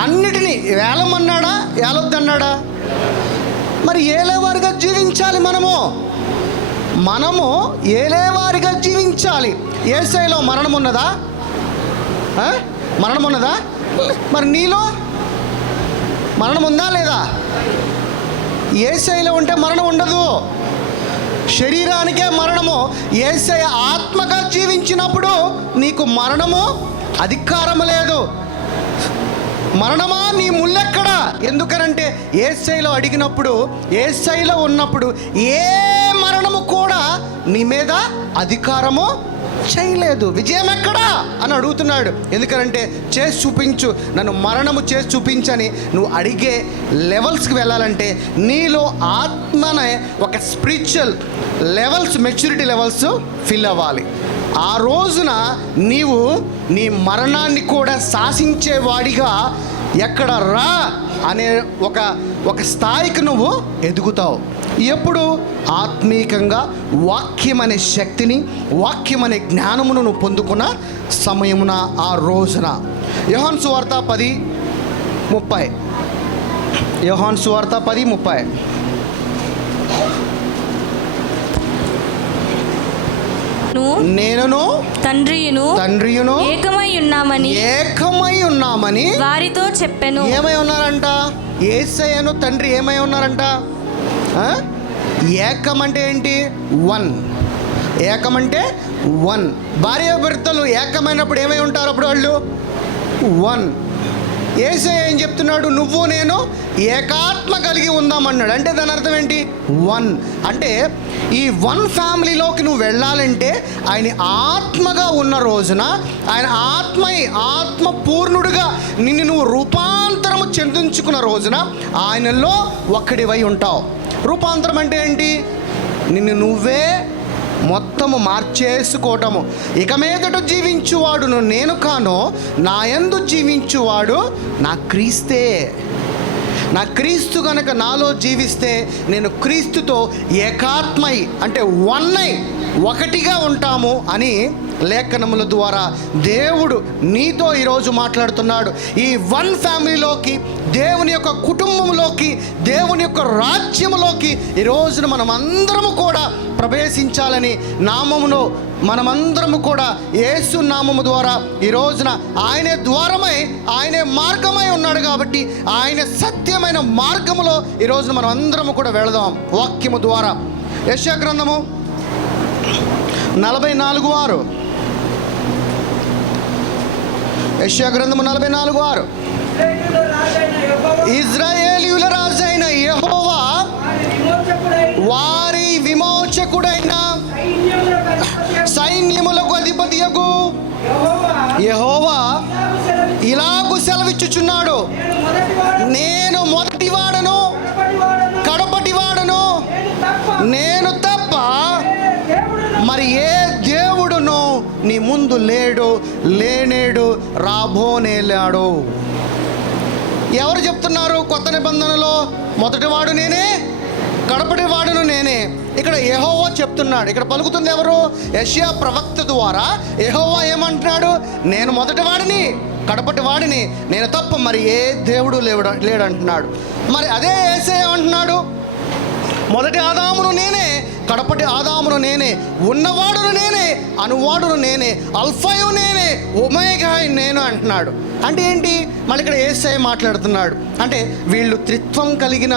అన్నిటినీ ఏలమన్నాడా, ఏలొద్దన్నాడా? మరి ఏలేవారిగా జీవించాలి. మనము ఏలేవారిగా జీవించాలి. యేసయ్యలో మరణం ఉన్నదా? మరణం ఉన్నదా? మరి నీలో మరణం ఉందా లేదా? యేసయ్యలో ఉంటే మరణం ఉండదు. శరీరానికే మరణము. యేసయ్య ఆత్మగా జీవించినప్పుడు నీకు మరణము అధికారం లేదు. మరణమా నీ ముల్లెక్కడా? ఎందుకనంటే యేసయ్యలో అడిగినప్పుడు, యేసయ్యలో ఉన్నప్పుడు ఏ మరణము కూడా నీ మీద అధికారము చేయలేదు. విజయం ఎక్కడా అని అడుగుతున్నాడు. ఎందుకంటే చేసి చూపించు, నన్ను మరణము చేసి చూపించని నువ్వు అడిగే లెవెల్స్కి వెళ్ళాలంటే నీలో ఆత్మనే ఒక spiritual levels, maturity levels fill అవ్వాలి. ఆ రోజున నీవు నీ మరణాన్ని కూడా శాసించేవాడిగా ఎక్కడ రా అనే ఒక స్థాయికి నువ్వు ఎదుగుతావు. ఎప్పుడు? ఆత్మీకంగా వాక్యం అనే శక్తిని, వాక్యం అనే జ్ఞానమును నువ్వు పొందుకున్న సమయమున, ఆ రోజున. యోహాను సువార్త 10:30. యోహాను సువార్త 10:30. నేనును తండ్రియును ఏకమై ఉన్నామని వారితో చెప్పెను. ఏమై ఉన్నారంట? యేసయ్యను తండ్రి ఏమై ఉన్నారంట? ఏకం అంటే ఏంటి? వన్. ఏకం అంటే వన్. భార్యాభర్తలు ఏకమైనప్పుడు ఏమై ఉంటారు? అప్పుడు వాళ్ళు వన్. యేసయ్య ఏం చెప్తున్నాడు? నువ్వు నేను ఏకాత్మ కలిగి ఉందామన్నాడు. అంటే దాని అర్థం ఏంటి? వన్. అంటే ఈ వన్ ఫ్యామిలీలోకి నువ్వు వెళ్ళాలంటే ఆయన ఆత్మగా ఉన్న రోజున, ఆయన ఆత్మ పూర్ణుడుగా నిన్ను నువ్వు రూపాంతరము చెందించుకున్న రోజున ఆయనలో ఒక్కడివై ఉంటావు. రూపాంతరం అంటే ఏంటి? నిన్ను నువ్వే మొత్తము మార్చేసుకోవటము. ఇక మీదట జీవించువాడును నేను కాను, నా యందు జీవించువాడు నా క్రీస్తే. నా క్రీస్తు గనక నాలో జీవిస్తే నేను క్రీస్తుతో ఏకాత్మై, అంటే వన్నై, ఒకటిగా ఉంటాము అని లేఖనముల ద్వారా దేవుడు నీతో ఈరోజు మాట్లాడుతున్నాడు. ఈ వన్ ఫ్యామిలీలోకి, దేవుని యొక్క కుటుంబంలోకి, దేవుని యొక్క రాజ్యములోకి ఈ రోజున మనం అందరము కూడా ప్రవేశించాలని నామములో మనమందరము కూడా యేసు నామము ద్వారా ఈ రోజున ఆయనే ద్వారమై, ఆయనే మార్గమై ఉన్నాడు. కాబట్టి ఆయన సత్యమైన మార్గములో ఈ రోజున మనం అందరము కూడా వెళదాం వాక్యము ద్వారా. యెషయా గ్రంథము 44:6. యెషయా గ్రంథము 44:6. ఇశ్రాయేలీయుల రాజైన యెహోవా వారి విమోచకుడైన సైన్యములకు అధిపతియగు యెహోవా ఇలాగు సెలవిచ్చుచున్నాడు, నేను మొదటివాడను కడపటివాడను, నేను తప్ప మరి ఏ దేవుడును నీ ముందు లేడు, లేనేడు, రాబోనేలాడు. ఎవరు చెప్తున్నారు? కొత్త నిబంధనలో మొదటివాడు నేనే, కడపటివాడును నేనే. ఇక్కడ యెహోవా చెప్తున్నాడు. ఇక్కడ పలుకుతుంది ఎవరు? యెషయా ప్రవక్త ద్వారా యెహోవా ఏమంటున్నాడు? నేను మొదటివాడిని, కడపటివాడిని, నేను తప్ప మరి ఏ దేవుడు లేడంటున్నాడు. మరి అదే యేసయ్య ఏమంటున్నాడు? మొదటి ఆదామును నేనే, కడపటి ఆదామును నేనే, ఉన్నవాడును నేనే, అనువాడును నేనే, అల్ఫాయు నేనే, ఒమేగా నేను అంటున్నాడు. అంటే ఏంటి? మళ్ళీ ఇక్కడ యేసయ్య మాట్లాడుతున్నాడు. అంటే వీళ్ళు త్రిత్వం కలిగిన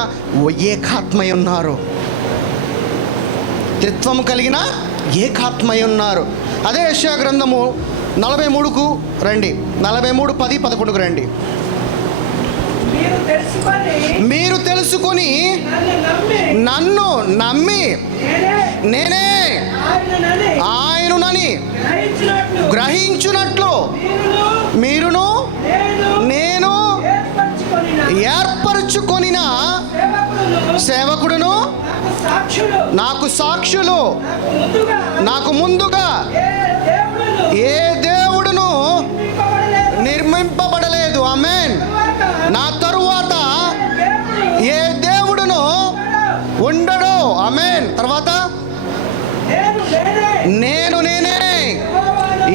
ఏకాత్మై ఉన్నారు, త్రిత్వం కలిగిన ఏకాత్మై ఉన్నారు. అదే యెషయా గ్రంథము 43కు రండి, 43:10-11 రండి. మీరు తెలుసుకొని నన్ను నమ్మి నేనే ఆయననని గ్రహించునట్లు మీరును నేను ఏర్పరచుకొనిన సేవకుడును నాకు సాక్షులు, నాకు ముందుగా ఏ దేవుడును నిర్మింపబడలేదు. ఆమేన్. నా తరువాత ఏ దేవుడును ఉండడు. ఆమేన్. తర్వాత నేను నేనే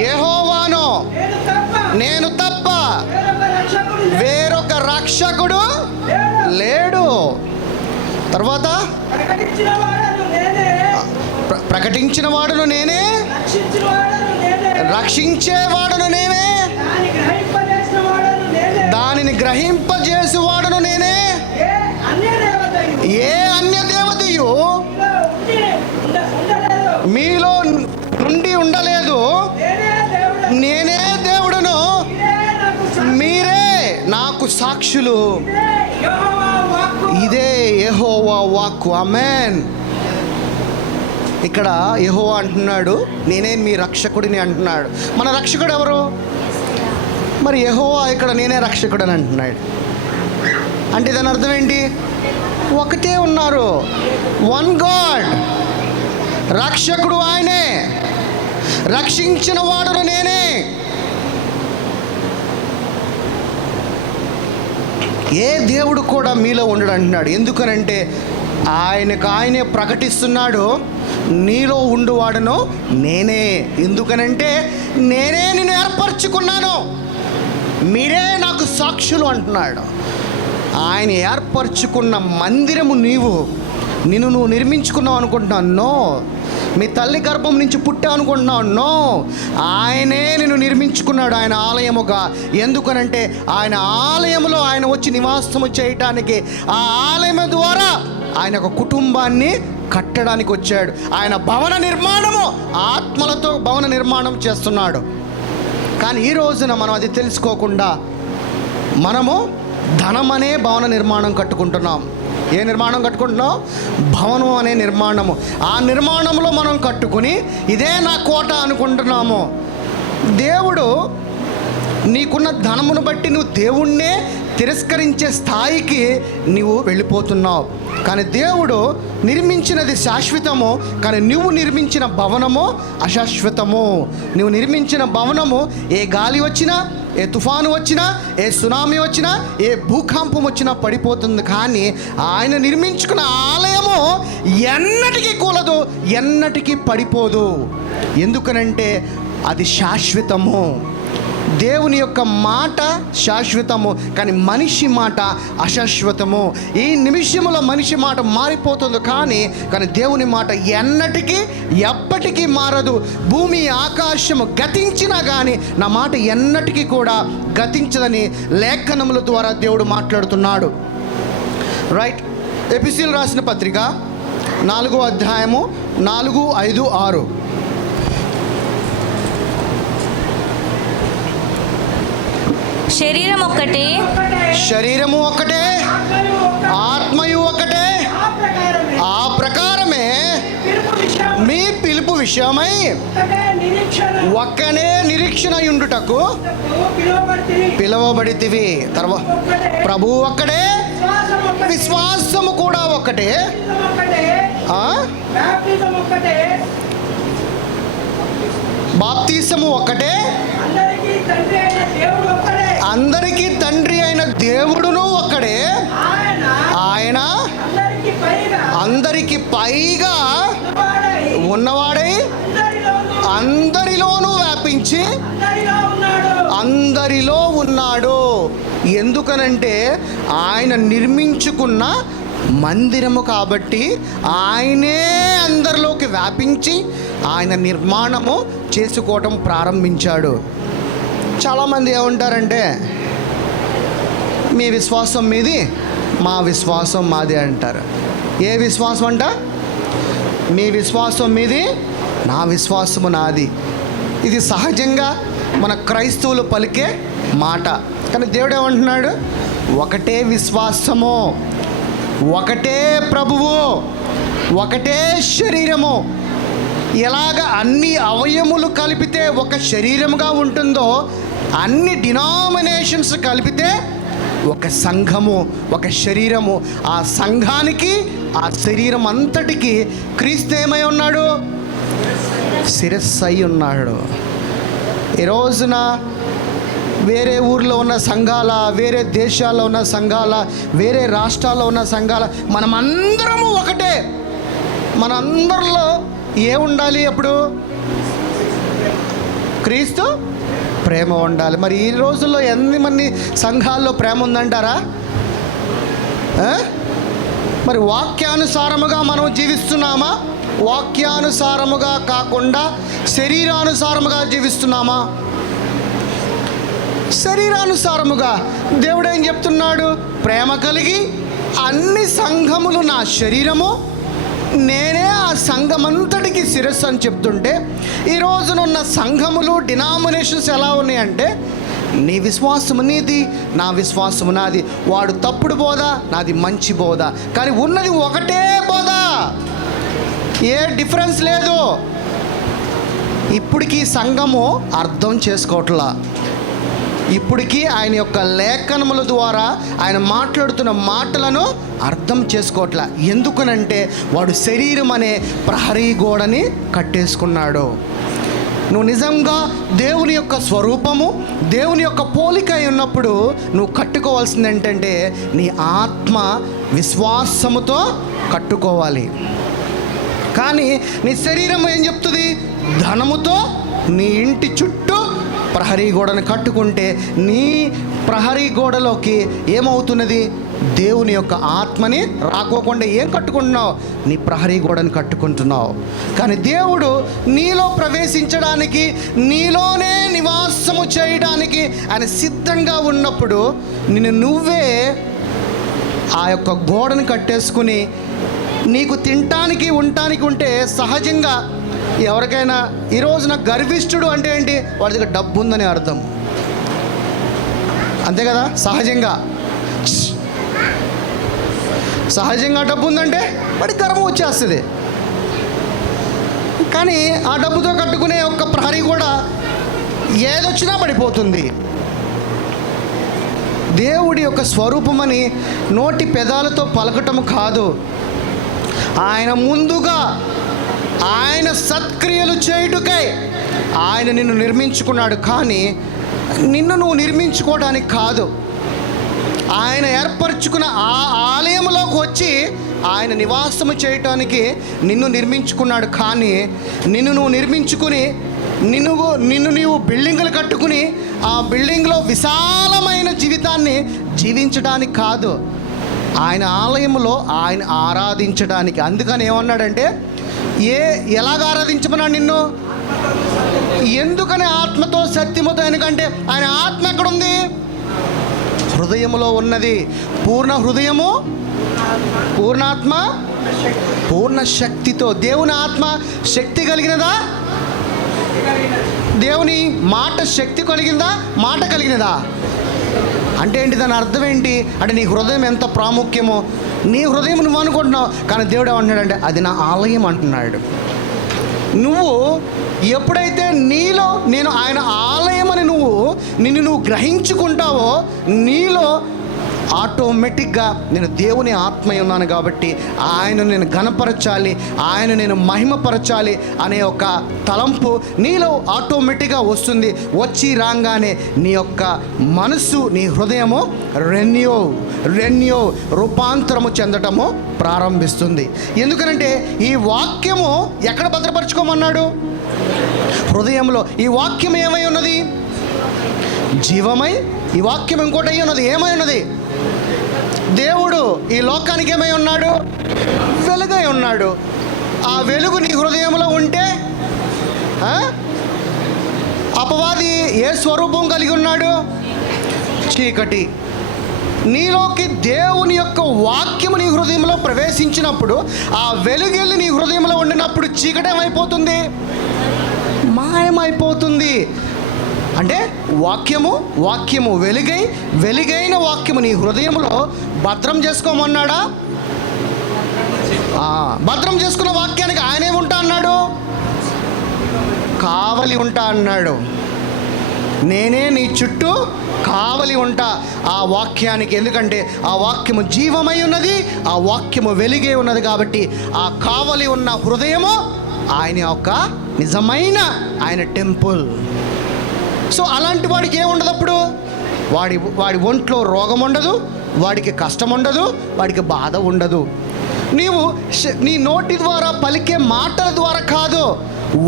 యెహోవాను, నేను తప్ప వేరొక రక్షకుడు లేడు. తర్వాత ప్రకటించిన వాడును నేనే, రక్షించేవాడును నేనే, దానిని గ్రహింపజేసేవాడును నేనే. ఏ అన్య దేవతయు మీలో నుండి ఉండలేదు. నేనే దేవుడును, మీరే నాకు సాక్షులు. ఇదే యెహోవా వాక్కు. ఆమేన్. ఇక్కడ యెహోవా అంటున్నాడు, నేనే మీ రక్షకుడిని అంటున్నాడు. మన రక్షకుడు ఎవరు? మరి యెహోవా ఇక్కడ నేనే రక్షకుడు అని అంటున్నాడు. అంటే దాని అర్థం ఏంటి? ఒకటే ఉన్నారు, వన్ గాడ్. రక్షకుడు ఆయనే, రక్షించిన వాడును నేనే. ఏ దేవుడు కూడా మీలో ఉండడు అంటున్నాడు. ఎందుకనంటే ఆయనకు ఆయనే ప్రకటిస్తున్నాడు, నీలో ఉండువాడును నేనే. ఎందుకనంటే నేనే నిన్ను ఏర్పరచుకున్నాను, మీరే నాకు సాక్షులు అంటున్నాడు. ఆయన ఏర్పరచుకున్న మందిరము నిన్ను నువ్వు నిర్మించుకున్నావు అనుకుంటున్నావు? నో. మీ తల్లి గర్భం నుంచి పుట్టావు అనుకుంటున్నావు? నో. ఆయనే నిన్ను నిర్మించుకున్నాడు ఆయన ఆలయముగా. ఎందుకనంటే ఆయన ఆలయములో ఆయన వచ్చి నివాసము చేయటానికి, ఆ ఆలయం ద్వారా ఆయన ఒక కుటుంబాన్ని కట్టడానికి వచ్చాడు. ఆయన భవన నిర్మాణము, ఆత్మలతో భవన నిర్మాణం చేస్తున్నాడు. కానీ ఈ రోజున మనం అది తెలుసుకోకుండా మనము ధనం అనే భవన నిర్మాణం కట్టుకుంటున్నాం. ఏ నిర్మాణం కట్టుకుంటున్నాం? భవనం అనే నిర్మాణము. ఆ నిర్మాణంలో మనం కట్టుకుని ఇదే నా కోట అనుకుంటున్నాము. దేవుడు నీకున్న ధనమును బట్టి నువ్వు దేవుణ్ణే తిరస్కరించే స్థాయికి నువ్వు వెళ్ళిపోతున్నావు. కానీ దేవుడు నిర్మించినది శాశ్వతము, కానీ నువ్వు నిర్మించిన భవనము అశాశ్వతము. నువ్వు నిర్మించిన భవనము ఏ గాలి వచ్చినా, ఏ తుఫాను వచ్చినా, ఏ సునామీ వచ్చినా, ఏ భూకంపం వచ్చినా పడిపోతుంది. కానీ ఆయన నిర్మించుకున్న ఆలయము ఎన్నటికీ కూలదు, ఎన్నటికీ పడిపోదు. ఎందుకనంటే అది శాశ్వతము. దేవుని యొక్క మాట శాశ్వతము, కానీ మనిషి మాట అశాశ్వతము. ఈ నిమిషంలో మనిషి మాట మారిపోతుంది, కానీ దేవుని మాట ఎన్నటికీ ఎప్పటికీ మారదు. భూమి ఆకాశము గతించినా కానీ నా మాట ఎన్నటికీ కూడా గతించదని లేఖనముల ద్వారా దేవుడు మాట్లాడుతున్నాడు. రైట్. ఎఫెసీయులకు రాసిన పత్రిక 4వ అధ్యాయము 4, 5, 6. శరీరము ఒక్కటే, ఆత్మయు ఒక్కటే. ఆ ప్రకారమే మీ పిలుపు విషయమై ఒక్కనే నిరీక్షణ ఉండుటకు పిలువబడితివి. తర్వాత ప్రభువు ఒక్కడే, విశ్వాసము కూడా ఒక్కటే, బాప్తిసము ఒక్కటే, అందరికీ తండ్రి అయిన దేవుడును ఒక్కడే. ఆయన అందరికి పైగా ఉన్నవాడై అందరిలోనూ వ్యాపించి అందరిలో ఉన్నాడు. ఎందుకనంటే ఆయన నిర్మించుకున్న మందిరము కాబట్టి ఆయనే అందరిలోకి వ్యాపించి ఆయన నిర్మాణము చేసుకోవటం ప్రారంభించాడు. చాలామంది ఏమంటారంటే మీ విశ్వాసం మీది, మా విశ్వాసం మాది అంటారు. ఏ విశ్వాసం అంట? మీ విశ్వాసం మీది, నా విశ్వాసము నాది. ఇది సహజంగా మన క్రైస్తవులు పలికే మాట. కానీ దేవుడు ఏమంటున్నాడు? ఒకటే విశ్వాసము, ఒకటే ప్రభువు, ఒకటే శరీరము. ఎలాగ అన్ని అవయములు కలిపితే ఒక శరీరముగా ఉంటుందో, అన్ని డినామినేషన్స్ కలిపితే ఒక సంఘము, ఒక శరీరము. ఆ సంఘానికి, ఆ శరీరం అంతటికి క్రీస్తు ఏమై ఉన్నాడు? శిరస్సు అయి ఉన్నాడు. ఈ రోజున వేరే ఊర్లో ఉన్న సంఘాల, వేరే దేశాల్లో ఉన్న సంఘాల, వేరే రాష్ట్రాల్లో ఉన్న సంఘాల, మనమందరము ఒకటే. మనందరిలో ఏ ఉండాలి? అప్పుడు క్రీస్తు ప్రేమ ఉండాలి. మరి ఈ రోజుల్లో ఎంతమంది సంఘాల్లో ప్రేమ ఉందంటారా? మరి వాక్యానుసారముగా మనం జీవిస్తున్నామా? వాక్యానుసారముగా కాకుండా శరీరానుసారముగా జీవిస్తున్నామా? శరీరానుసారముగా. దేవుడు ఏం చెప్తున్నాడు? ప్రేమ కలిగి అన్ని సంఘములు నా శరీరము, నేనే ఆ సంఘమంతటికి శిరస్సు అని చెప్తుంటే, ఈ రోజునున్న సంఘములు, డినామినేషన్స్ ఎలా ఉన్నాయంటే, నీ విశ్వాసము నీది, నా విశ్వాసము నాది. వాడు తప్పుడు బోధ, నాది మంచి బోధ. కానీ ఉన్నది ఒకటే బోధ, ఏ డిఫరెన్స్ లేదు. ఇప్పటికీ సంఘము అర్థం చేసుకోవట్లా. ఇప్పటికీ ఆయన యొక్క లేఖనముల ద్వారా ఆయన మాట్లాడుతున్న మాటలను అర్థం చేసుకోవట్లా. ఎందుకనంటే వాడు శరీరం అనే ప్రహరీ గోడని కట్టేసుకున్నాడు. నువ్వు నిజంగా దేవుని యొక్క స్వరూపము, దేవుని యొక్క పోలిక అయి ఉన్నప్పుడు నువ్వు కట్టుకోవాల్సింది ఏంటంటే, నీ ఆత్మ విశ్వాసముతో కట్టుకోవాలి. కానీ నీ శరీరం ఏం చెప్తుంది? ధనముతో నీ ఇంటి చుట్టూ ప్రహరీ గోడను కట్టుకుంటే నీ ప్రహరీ గోడలోకి ఏమవుతున్నది? దేవుని యొక్క ఆత్మని రాకోకుండా ఏం కట్టుకుంటున్నావు? నీ ప్రహరీ గోడను కట్టుకుంటున్నావు. కానీ దేవుడు నీలో ప్రవేశించడానికి, నీలోనే నివాసము చేయడానికి ఆయన సిద్ధంగా ఉన్నప్పుడు నిన్ను నువ్వే ఆ యొక్క గోడను కట్టేసుకుని నీకు తినటానికి ఉండటానికి ఉంటే, సహజంగా ఎవరికైనా ఈ రోజున గర్విష్ఠుడు అంటే ఏంటి? వాడి దగ్గర డబ్బు ఉందని అర్థం. అంతే కదా? సహజంగా డబ్బు ఉందంటే వాడికి గర్వం వచ్చేస్తుంది. కానీ ఆ డబ్బుతో కట్టుకునే ఒక్క ప్రహరీ కూడా ఏదొచ్చినా పడిపోతుంది. దేవుడి యొక్క స్వరూపమని నోటి పెదాలతో పలకటం కాదు, ఆయన ముందుగా ఆయన సత్క్రియలు చేయుటకై ఆయన నిన్ను నిర్మించుకున్నాడు. కానీ నిన్ను నువ్వు నిర్మించుకోవడానికి కాదు, ఆయన ఏర్పరచుకున్న ఆ ఆలయంలోకి వచ్చి ఆయన నివాసము చేయటానికి నిన్ను నిర్మించుకున్నాడు. కానీ నిన్ను నువ్వు నిర్మించుకుని నిన్ను నీవు బిల్డింగులు కట్టుకుని ఆ బిల్డింగ్లో విశాలమైన జీవితాన్ని జీవించడానికి కాదు, ఆయన ఆలయంలో ఆయన ఆరాధించడానికి. అందుకని ఏమన్నాడంటే, ఎలాగ ఆరాధించమన్నాడు నిన్ను? ఎందుకని? ఆత్మతో, సత్యముతో. ఎందుకంటే ఆయన ఆత్మ ఎక్కడుంది? హృదయములో ఉన్నది. పూర్ణ హృదయము, పూర్ణాత్మ, పూర్ణ శక్తితో. దేవుని ఆత్మ శక్తి కలిగినదా? దేవుని మాట శక్తి కలిగిందా? మాట కలిగినదా? అంటే ఏంటి? దాని అర్థం ఏంటి? అంటే నీ హృదయం ఎంత ప్రాముఖ్యమో నీ హృదయం నువ్వు అనుకుంటున్నావు, కానీ దేవుడు ఏమంటున్నాడంటే అది నా ఆలయం అంటున్నాడు. నువ్వు ఎప్పుడైతే నీలో నేను ఆయన ఆలయం అని నిన్ను గ్రహించుకుంటావో, నీలో ఆటోమేటిక్గా నేను దేవుని ఆత్మ ఉన్నాను కాబట్టి ఆయన నేను ఘనపరచాలి, ఆయన నేను మహిమపరచాలి అనే ఒక తలంపు నీలో ఆటోమేటిక్గా వస్తుంది. వచ్చి రాగానే నీ యొక్క మనసు, నీ హృదయము రెన్యూ రూపాంతరము చెందటము ప్రారంభిస్తుంది. ఎందుకనంటే ఈ వాక్యము ఎక్కడ భద్రపరచుకోమన్నాడు? హృదయంలో. ఈ వాక్యం ఏమై ఉన్నది? జీవమై. ఈ వాక్యం ఇంకోటి అయి ఉన్నది. ఏమై ఉన్నది? దేవుడు ఈ లోకానికి ఏమై ఉన్నాడు? వెలుగై ఉన్నాడు. ఆ వెలుగు నీ హృదయంలో ఉంటే అపవాది ఏ స్వరూపం కలిగి ఉన్నాడు? చీకటి. నీలోకి దేవుని యొక్క వాక్యము నీ హృదయంలో ప్రవేశించినప్పుడు, ఆ వెలుగెళ్ళి నీ హృదయంలో ఉండినప్పుడు చీకటి ఏమైపోతుంది? మాయమైపోతుంది. అంటే వాక్యము వెలుగైన వాక్యము నీ హృదయంలో భద్రం చేసుకోమన్నాడా? భద్రం చేసుకున్న వాక్యానికి ఆయనేముంటా అన్నాడు? కావలి ఉంటా అన్నాడు. నేనే నీ చుట్టూ కావలి ఉంటా ఆ వాక్యానికి. ఎందుకంటే ఆ వాక్యము జీవమై ఉన్నది, ఆ వాక్యము వెలిగే ఉన్నది. కాబట్టి ఆ కావలి ఉన్న హృదయము ఆయన యొక్క నిజమైన ఆయన టెంపుల్. సో అలాంటి వాడికి ఏముండదు అప్పుడు? వాడి ఒంట్లో రోగం ఉండదు, వాడికి కష్టం ఉండదు, వాడికి బాధ ఉండదు. నీవు నీ నోటి ద్వారా పలికే మాటల ద్వారా కాదు,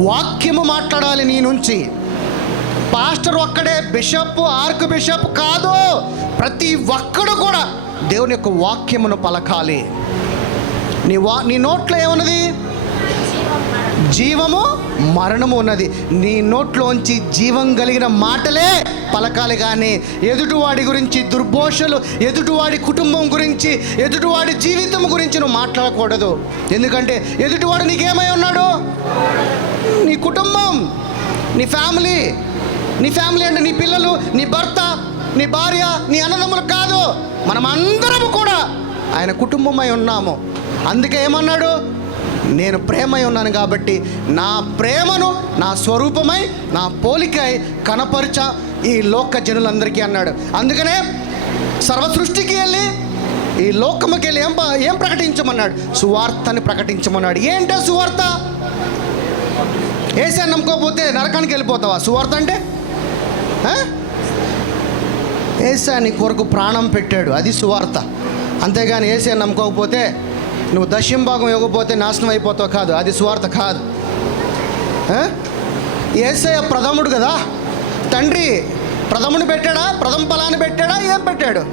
వాక్యము మాట్లాడాలి నీ నుంచి. పాస్టర్ ఒక్కడే బిషప్, ఆర్క్ బిషప్ కాదు, ప్రతి ఒక్కడు కూడా దేవుని యొక్క వాక్యమును పలకాలి. నీ నోట్లో ఏమున్నది? జీవము మరణము ఉన్నది. నీ నోట్లోంచి జీవం కలిగిన మాటలే పలకాలి. కానీ ఎదుటివాడి గురించి దుర్భోషలు, ఎదుటివాడి కుటుంబం గురించి, ఎదుటివాడి జీవితం గురించి నువ్వు మాట్లాడకూడదు. ఎందుకంటే ఎదుటివాడు నీకేమై ఉన్నాడు? నీ కుటుంబం, నీ ఫ్యామిలీ అంటే నీ పిల్లలు, నీ భర్త, నీ భార్య, నీ అన్నదమ్ములు కాదు, మనం అందరము కూడా ఆయన కుటుంబమై ఉన్నాము. అందుకే ఏమన్నాడు? నేను ప్రేమై ఉన్నాను కాబట్టి నా ప్రేమను నా స్వరూపమై నా పోలికై కనపరచ ఈ లోక జనులందరికీ అన్నాడు. అందుకనే సర్వసృష్టికి వెళ్ళి, ఈ లోకముకి వెళ్ళి ఏం ప్రకటించమన్నాడు? సువార్తని ప్రకటించమన్నాడు. ఏంటో సువార్త? యేసుని నమ్ముకోకపోతే నరకానికి వెళ్ళిపోతావా? సువార్త అంటే యేసు నీ కొరకు ప్రాణం పెట్టాడు, అది సువార్త. అంతేగాని యేసుని నమ్ముకోకపోతే, నువ్వు దశంభాగం ఇవ్వకపోతే నాశనం అయిపోతావు కాదు, అది సువార్త కాదు. యేసయ్య ప్రథముడు కదా, తండ్రి ప్రథముని పెట్టాడా? ప్రథమ ఫలాన్ని పెట్టాడా? ఏం పెట్టాడు?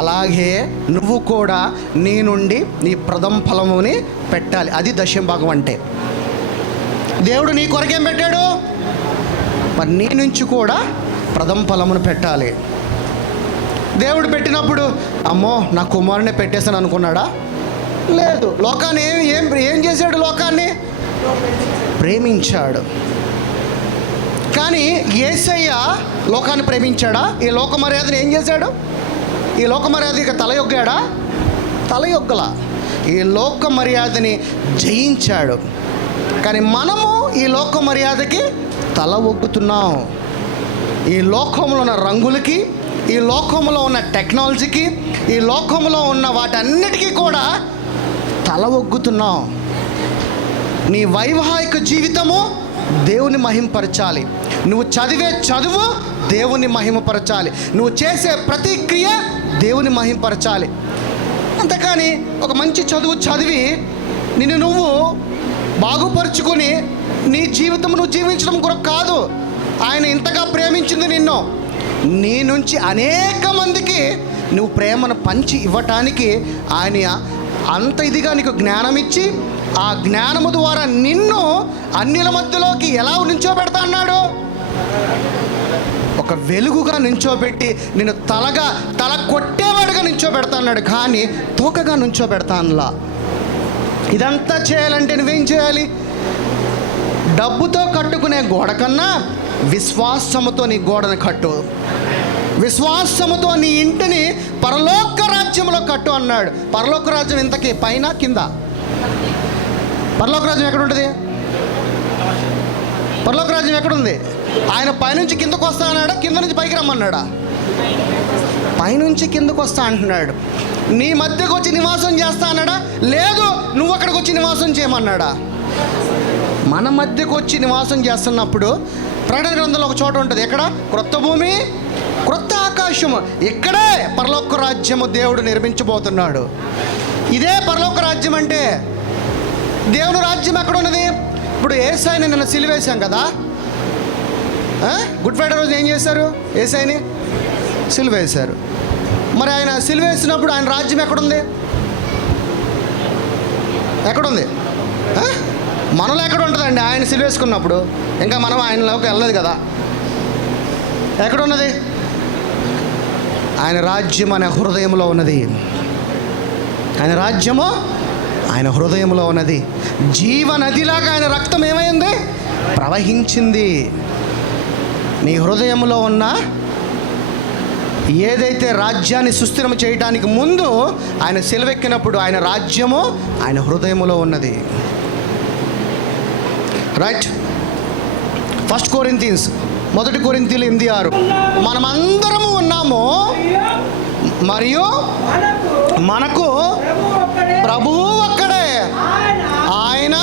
అలాగే నువ్వు కూడా నీ నుండి నీ ప్రథమ ఫలముని పెట్టాలి. అది దశంభాగం అంటే. దేవుడు నీ కొరకేం పెట్టాడు? మరి నీ నుంచి కూడా ప్రథమ ఫలమును పెట్టాలి. దేవుడు పెట్టినప్పుడు అమ్మో నా కుమారునే పెట్టేసాను అనుకున్నాడా? లేదు. లోకాన్ని ఏం చేశాడు? లోకాన్ని ప్రేమించాడు. కానీ యేసయ్య లోకాన్ని ప్రేమించాడా? ఈ లోక మర్యాదను ఏం చేశాడు? ఈ లోక మర్యాదకి తలయొగ్గాడా? తలయొగ్గల. ఈ లోక మర్యాదని జయించాడు. కానీ మనము ఈ లోక మర్యాదకి తల ఒగ్గుతున్నాం. ఈ లోకంలో ఉన్న రంగులకి, ఈ లోకంలో ఉన్న టెక్నాలజీకి, ఈ లోకంలో ఉన్న వాటన్నిటికీ కూడా తల ఒగ్గుతున్నాం. నీ వైవాహిక జీవితము దేవుని మహిమపరచాలి. నువ్వు చదివే చదువు దేవుని మహిమపరచాలి. నువ్వు చేసే ప్రతి క్రియ దేవుని మహిమపరచాలి. అంతేకాని ఒక మంచి చదువు చదివి నిన్ను నువ్వు బాగుపరుచుకొని నీ జీవితం నువ్వు జీవించడం కొరకు కాదు. ఆయన ఇంతగా ప్రేమించింది నిన్ను, నీ నుంచి అనేక మందికి నువ్వు ప్రేమను పంచి ఇవ్వటానికి ఆయన అంత ఇదిగా నీకు జ్ఞానం ఇచ్చి, ఆ జ్ఞానము ద్వారా నిన్ను అన్యుల మధ్యలోకి ఎలా నించోబెడతా అన్నాడు? ఒక వెలుగుగా నించోబెట్టి నిన్ను తల కొట్టేవాడుగా నించోబెడతా అన్నాడు. కానీ తోకగా నించోబెడతా అన్నలా. ఇదంతా చేయాలంటే నువ్వేం చేయాలి? డబ్బుతో కట్టుకునే గోడ కన్నా విశ్వాసముతో నీ గోడను కట్టు. విశ్వాసముతో నీ ఇంటిని పరలోక రాజ్యంలో కట్టు అన్నాడు. పరలోక రాజ్యం ఇంతకీ పైన కింద? పరలోక రాజ్యం ఎక్కడ ఉంటుంది? పరలోక రాజ్యం ఎక్కడుంది? ఆయన పైనుంచి కిందకు వస్తా అన్నాడా? కింద నుంచి పైకి రమ్మన్నాడా? పైనుంచి కిందకు వస్తా అంటున్నాడు. నీ మధ్యకు వచ్చి నివాసం చేస్తా అన్నాడా? లేదు, నువ్వు అక్కడికి వచ్చి నివాసం చేయమన్నాడా? మన మధ్యకు వచ్చి నివాసం చేస్తున్నప్పుడు ప్రకటన గ్రంథంలో ఒక చోట ఉంటుంది. ఎక్కడ? క్రొత్త భూమి, క్రొత్త ఆకాశము. ఇక్కడే పరలోక రాజ్యము దేవుడు నిర్మించబోతున్నాడు. ఇదే పరలోక రాజ్యం అంటే. దేవుని రాజ్యం ఎక్కడ ఉన్నది? ఇప్పుడు యేసయ్యని నిన్న సిలువేశాం కదా. గుడ్ ఫ్రైడే రోజు ఏం చేశారు? యేసయ్యని సిలువేశారు. మరి ఆయన సిలువేసినప్పుడు ఆయన రాజ్యం ఎక్కడుంది? ఎక్కడుంది? మనలో ఎక్కడ ఉంటుందండి? ఆయన సిలువేసుకున్నప్పుడు ఇంకా మనం ఆయనలోకి వెళ్ళలేదు కదా. ఎక్కడున్నది? ఆయన రాజ్యం ఆయన హృదయంలో ఉన్నది. ఆయన రాజ్యము ఆయన హృదయంలో ఉన్నది. జీవనదిలాగా ఆయన రక్తం ఏమైంది? ప్రవహించింది. నీ హృదయంలో ఉన్న ఏదైతే రాజ్యాన్ని సుస్థిరం చేయడానికి ముందు ఆయన సిలువెక్కినప్పుడు ఆయన రాజ్యము ఆయన హృదయములో ఉన్నది. రైట్. 1 కొరింథీన్స్ 1 కొరింథీయులు 8:6 మనమందరము ఉన్నాము మరియు మనకు ప్రభువు ఒక్కడే, ఆయన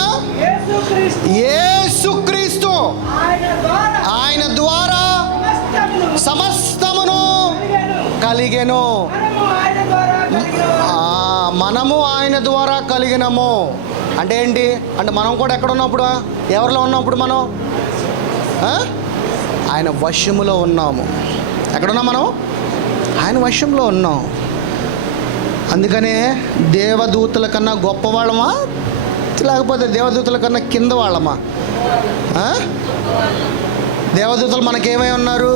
యేసుక్రీస్తు. ఆయన ద్వారా సమస్తమును కలిగెను. మనము ఆయన ద్వారా కలిగినము అంటే ఏంటి? అంటే మనం కూడా ఎక్కడ ఉన్నప్పుడు, ఎవరిలో ఉన్నప్పుడు మనం ఆయన వశములో ఉన్నాము. ఎక్కడున్నాం మనం? ఆయన వశంలో ఉన్నాం. అందుకనే దేవదూతల కన్నా గొప్పవాళ్ళమా, లేకపోతే దేవదూతల కన్నా కింద వాళ్ళమా? దేవదూతలు మనకేమై ఉన్నారు?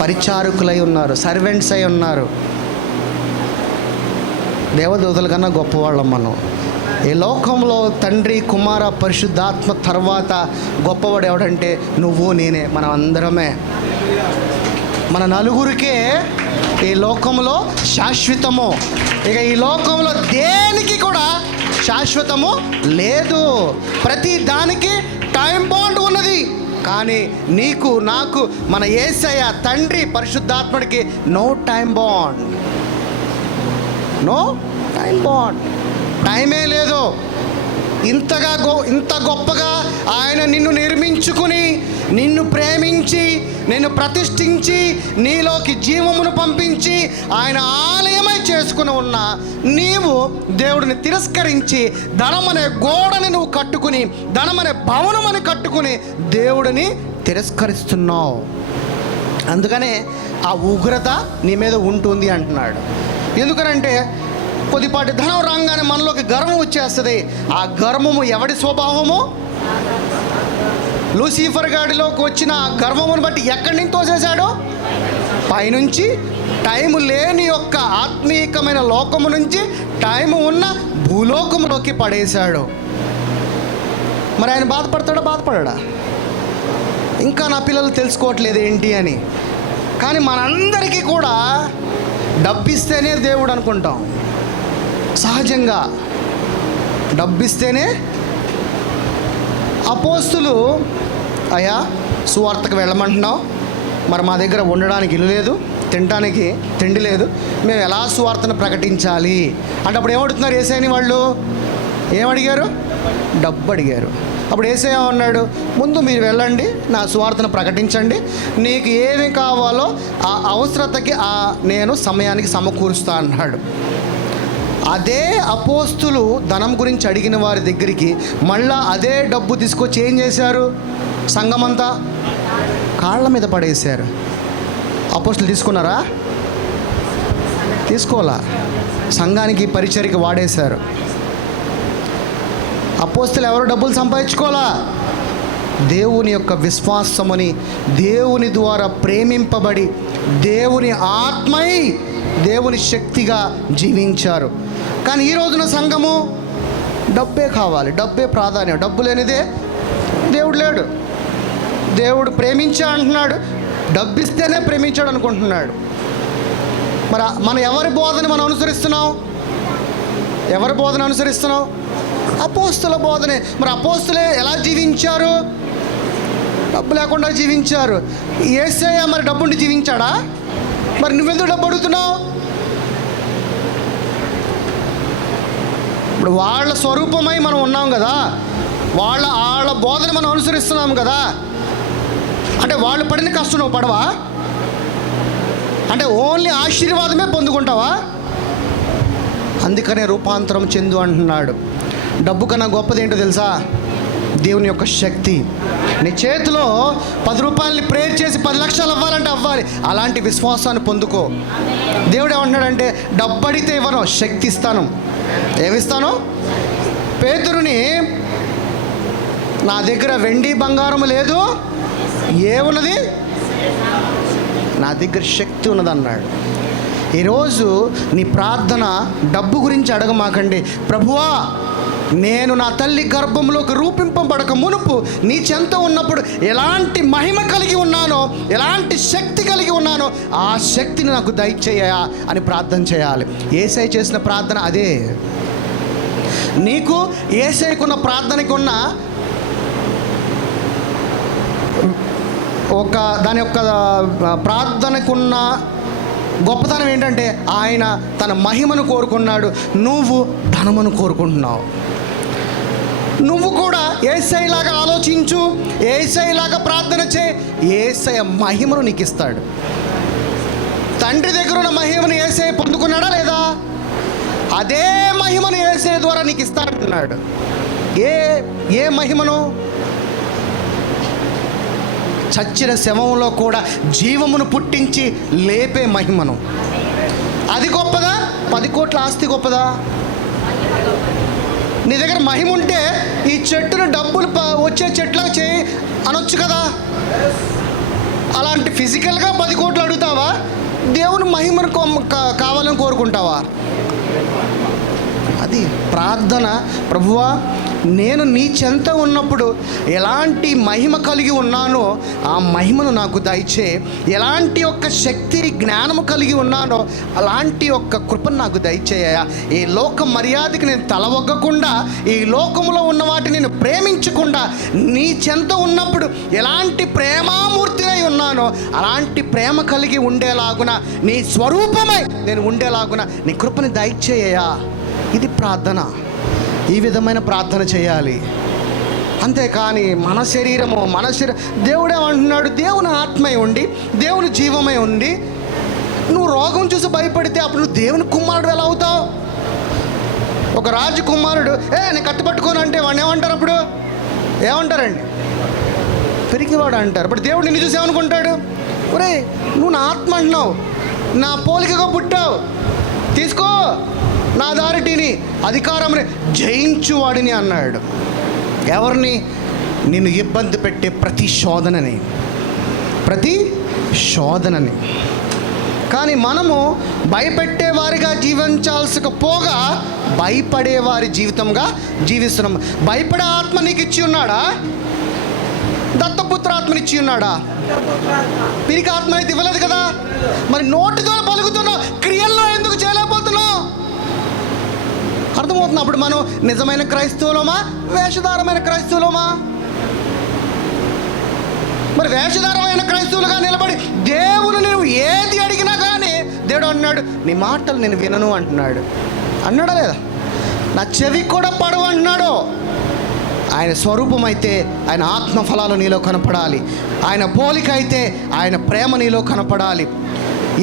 పరిచారకులై ఉన్నారు, సర్వెంట్స్ అయి ఉన్నారు. దేవదూతల కన్నా గొప్పవాళ్ళం మనం. ఈ లోకంలో తండ్రి, కుమార, పరిశుద్ధాత్మ తర్వాత గొప్పవాడు ఎవడంటే నువ్వు నేనే, మనం అందరమే. మన నలుగురికే ఈ లోకంలో శాశ్వతము. ఇక ఈ లోకంలో దేనికి కూడా శాశ్వతము లేదు. ప్రతి దానికి టైం బాండ్ ఉన్నది. కానీ నీకు నాకు మన యేసయ్య తండ్రి పరిశుద్ధాత్ముడికి no time bound. No time bound. టైమే లేదు. ఇంత గొప్పగా ఆయన నిన్ను నిర్మించుకుని, నిన్ను ప్రేమించి, నిన్ను ప్రతిష్ఠించి, నీలోకి జీవమును పంపించి ఆయన ఆలయమై చేసుకుని ఉన్న నీవు దేవుడిని తిరస్కరించి ధనమనే గోడని నువ్వు కట్టుకుని, ధనమనే భవనమని కట్టుకుని దేవుడిని తిరస్కరిస్తున్నావు. అందుకనే ఆ ఉగ్రత నీ మీద ఉంటుంది అంటున్నాడు. ఎందుకనంటే కొద్దిపాటి ధనం రాగానే మనలోకి గర్వం వచ్చేస్తుంది. ఆ గర్వము ఎవడి స్వభావము? లూసిఫర్ గాడిలోకి వచ్చిన ఆ గర్వమును బట్టి ఎక్కడి నుంచి తోసేశాడు? పైనుంచి. టైము లేని యొక్క ఆత్మీయమైన లోకము నుంచి టైము ఉన్న భూలోకములోకి పడేశాడు. మరి ఆయన బాధపడతాడా? బాధపడడా? ఇంకా నా పిల్లలు తెలుసుకోవట్లేదు ఏంటి అని. కానీ మనందరికీ కూడా డబ్బిస్తేనే దేవుడు అనుకుంటాం. సహజంగా డబ్బిస్తేనే. అపోస్తులు, అయ్యా సువార్తకు వెళ్ళమంటున్నావు, మరి మా దగ్గర ఉండడానికి ఇల్లు లేదు, తినడానికి తిండి లేదు, మేము ఎలా సువార్తను ప్రకటించాలి అంటే అప్పుడు ఏమడుతున్నారు యేసయ్యని వాళ్ళు? ఏమడిగారు? డబ్బు అడిగారు. అప్పుడు యేసయ్య అన్నాడు, ముందు మీరు వెళ్ళండి, నా సువార్తను ప్రకటించండి, నీకు ఏమి కావాలో ఆ అవసరతకి నేను సమయానికి సమకూరుస్తా అన్నాడు. అదే అపోస్తులు ధనం గురించి అడిగిన వారి దగ్గరికి మళ్ళా అదే డబ్బు తీసుకొచ్చి ఏం చేశారు? సంఘమంతా కాళ్ళ మీద పడేశారు. అపోస్తులు తీసుకున్నారా? తీసుకోవాలా? సంఘానికి పరిచర్యకి వాడేశారు. అపోస్తులు ఎవరు డబ్బులు సంపాదించుకోవాలా? దేవుని యొక్క విశ్వాసముని, దేవుని ద్వారా ప్రేమింపబడి, దేవుని ఆత్మై, దేవుని శక్తిగా జీవించారు. కానీ ఈ రోజున సంఘము డబ్బే కావాలి, డబ్బే ప్రాధాన్యం. డబ్బు లేనిదే దేవుడు లేడు. దేవుడు ప్రేమించా అంటున్నాడు, డబ్బిస్తేనే ప్రేమించాడు అనుకుంటున్నాడు. మరి మనం ఎవరి బోధన మనం అనుసరిస్తున్నాం? ఎవరి బోధన అనుసరిస్తున్నాం? అపోస్తుల బోధనే. మరి అపోస్తులే ఎలా జీవించారు? డబ్బు లేకుండా జీవించారు. యేసయ్య మరి డబ్బుండి జీవించాడా? మరి నువ్వెందుకు డబ్బు అడుగుతున్నావు? ఇప్పుడు వాళ్ళ స్వరూపమై మనం ఉన్నాం కదా, వాళ్ళ బోధన మనం అనుసరిస్తున్నాం కదా. అంటే వాళ్ళు పడిన కష్టం నువ్వు పడవా? అంటే ఓన్లీ ఆశీర్వాదమే పొందుకుంటావా? అందుకనే రూపాంతరం చెందు అంటున్నాడు. డబ్బు కన్నా గొప్పది ఏంటో తెలుసా? దేవుని యొక్క శక్తి. నీ చేతిలో 10 రూపాయలని ప్రేర్ చేసి 10 లక్షలు అవ్వాలంటే అవ్వాలి. అలాంటి విశ్వాసాన్ని పొందుకో. దేవుడు ఏమంటున్నాడంటే, డబ్బు అడిగితే ఇవ్వను, శక్తి ఇస్తాను. ఏమిస్తాను? పేతురుని, నా దగ్గర వెండి బంగారం లేదు, ఏమున్నది? నా దగ్గర శక్తి ఉన్నది అన్నాడు. ఈరోజు నీ ప్రార్థన డబ్బు గురించి అడగమాకండి. ప్రభువా, నేను నా తల్లి గర్భంలోకి రూపింపబడక మునుపు నీ చెంత ఉన్నప్పుడు ఎలాంటి మహిమ కలిగి ఉన్నానో, ఎలాంటి శక్తి కలిగి ఉన్నానో, ఆ శక్తిని నాకు దయచేయ అని ప్రార్థన చేయాలి. యేసయ్య చేసిన ప్రార్థన అదే. నీకు యేసయ్యకున్న ప్రార్థనకి ఉన్న దాని యొక్క ప్రార్థనకున్న గొప్పతనం ఏంటంటే, ఆయన తన మహిమను కోరుకున్నాడు, నువ్వు ధనమును కోరుకుంటున్నావు. నువ్వు కూడా యేసయ్యలాగా ఆలోచించు, యేసయ్యలాగా ప్రార్థన చేయి, యేసయ్య మహిమను నీకు ఇస్తాడు. తండ్రి దగ్గర ఉన్న మహిమను యేసయ్య పొందుకున్నాడా లేదా? అదే మహిమను యేసయ్య ద్వారా నీకు ఇస్తాడంటున్నాడు. ఏ మహిమను? చచ్చిన శవంలో కూడా జీవమును పుట్టించి లేపే మహిమను. అది గొప్పదా? 10 కోట్ల ఆస్తి గొప్పదా? నీ దగ్గర మహిమ ఉంటే ఈ చెట్టును డబ్బులు వచ్చే చెట్లా చేయి అనొచ్చు కదా. అలాంటి ఫిజికల్గా 10 కోట్లు అడుగుతావా? దేవుని మహిమను కావాలని కోరుకుంటావా? అది ప్రార్థన. ప్రభువా, నేను నీ చెంత ఉన్నప్పుడు ఎలాంటి మహిమ కలిగి ఉన్నానో ఆ మహిమను నాకు దయచే, ఎలాంటి ఒక్క శక్తి జ్ఞానము కలిగి ఉన్నానో అలాంటి ఒక్క కృపను నాకు దయచేయ. ఈ లోక మర్యాదకి నేను తలవొగ్గకుండా, ఈ లోకములో ఉన్న వాటిని నేను ప్రేమించకుండా, నీ చెంత ఉన్నప్పుడు ఎలాంటి ప్రేమామూర్తినై ఉన్నానో అలాంటి ప్రేమ కలిగి ఉండేలాగున, నీ స్వరూపమై నేను ఉండేలాగున నీ కృపని దయచేయ. ఇది ప్రార్థన. ఈ విధమైన ప్రార్థన చేయాలి. అంతేకాని మన శరీరము దేవుడు ఏమంటున్నాడు? దేవుని ఆత్మై ఉండి, దేవుని జీవమై ఉండి, నువ్వు రోగం చూసి భయపడితే అప్పుడు నువ్వు దేవుని కుమారుడు ఎలా అవుతావు? ఒక రాజు కుమారుడు నేను కట్టుపట్టుకోను అంటే వాడిని ఏమంటారు? అప్పుడు ఏమంటారండి? పెరిగివాడు అంటారు. ఇప్పుడు దేవుడు నిన్ను చూసి ఏమనుకుంటాడు? ఒరే, నువ్వు నా ఆత్మ అంటున్నావు, నా పోలికగా పుట్టావు, తీసుకో నా దారిటిని, అధికారంని జయించువాడిని అన్నాడు. ఎవరిని? నిన్ను ఇబ్బంది పెట్టే ప్రతి శోధనని. కానీ మనము భయపెట్టేవారిగా జీవించాల్సకపోగా భయపడేవారి జీవితంగా జీవిస్తున్నాం. భయపడే ఆత్మ నీకు ఇచ్చి ఉన్నాడా? దత్తపుత్ర ఆత్మనిచ్చి ఉన్నాడా? పిరికి ఆత్మ అయితే ఇవ్వలేదు కదా. మరి నోటితో పలుకుతున్నావు, క్రియల్లో ఎందుకు చేయలేకపోతున్నావు? అర్థమవుతుంది. అప్పుడు మనం నిజమైన క్రైస్తవులమా, వేషధారమైన క్రైస్తవులమా? మరి వేషధారమైన క్రైస్తవులుగా నిలబడి దేవుని నువ్వు ఏది అడిగినా కానీ దేవుడు అన్నాడు, నీ మాటలు నేను వినను అంటున్నాడు. అన్నాడా లేదా? నా చెవి కూడా పడవు అంటున్నాడు. ఆయన స్వరూపం అయితే ఆయన ఆత్మఫలాలు నీలో కనపడాలి. ఆయన పోలిక అయితే ఆయన ప్రేమ నీలో కనపడాలి.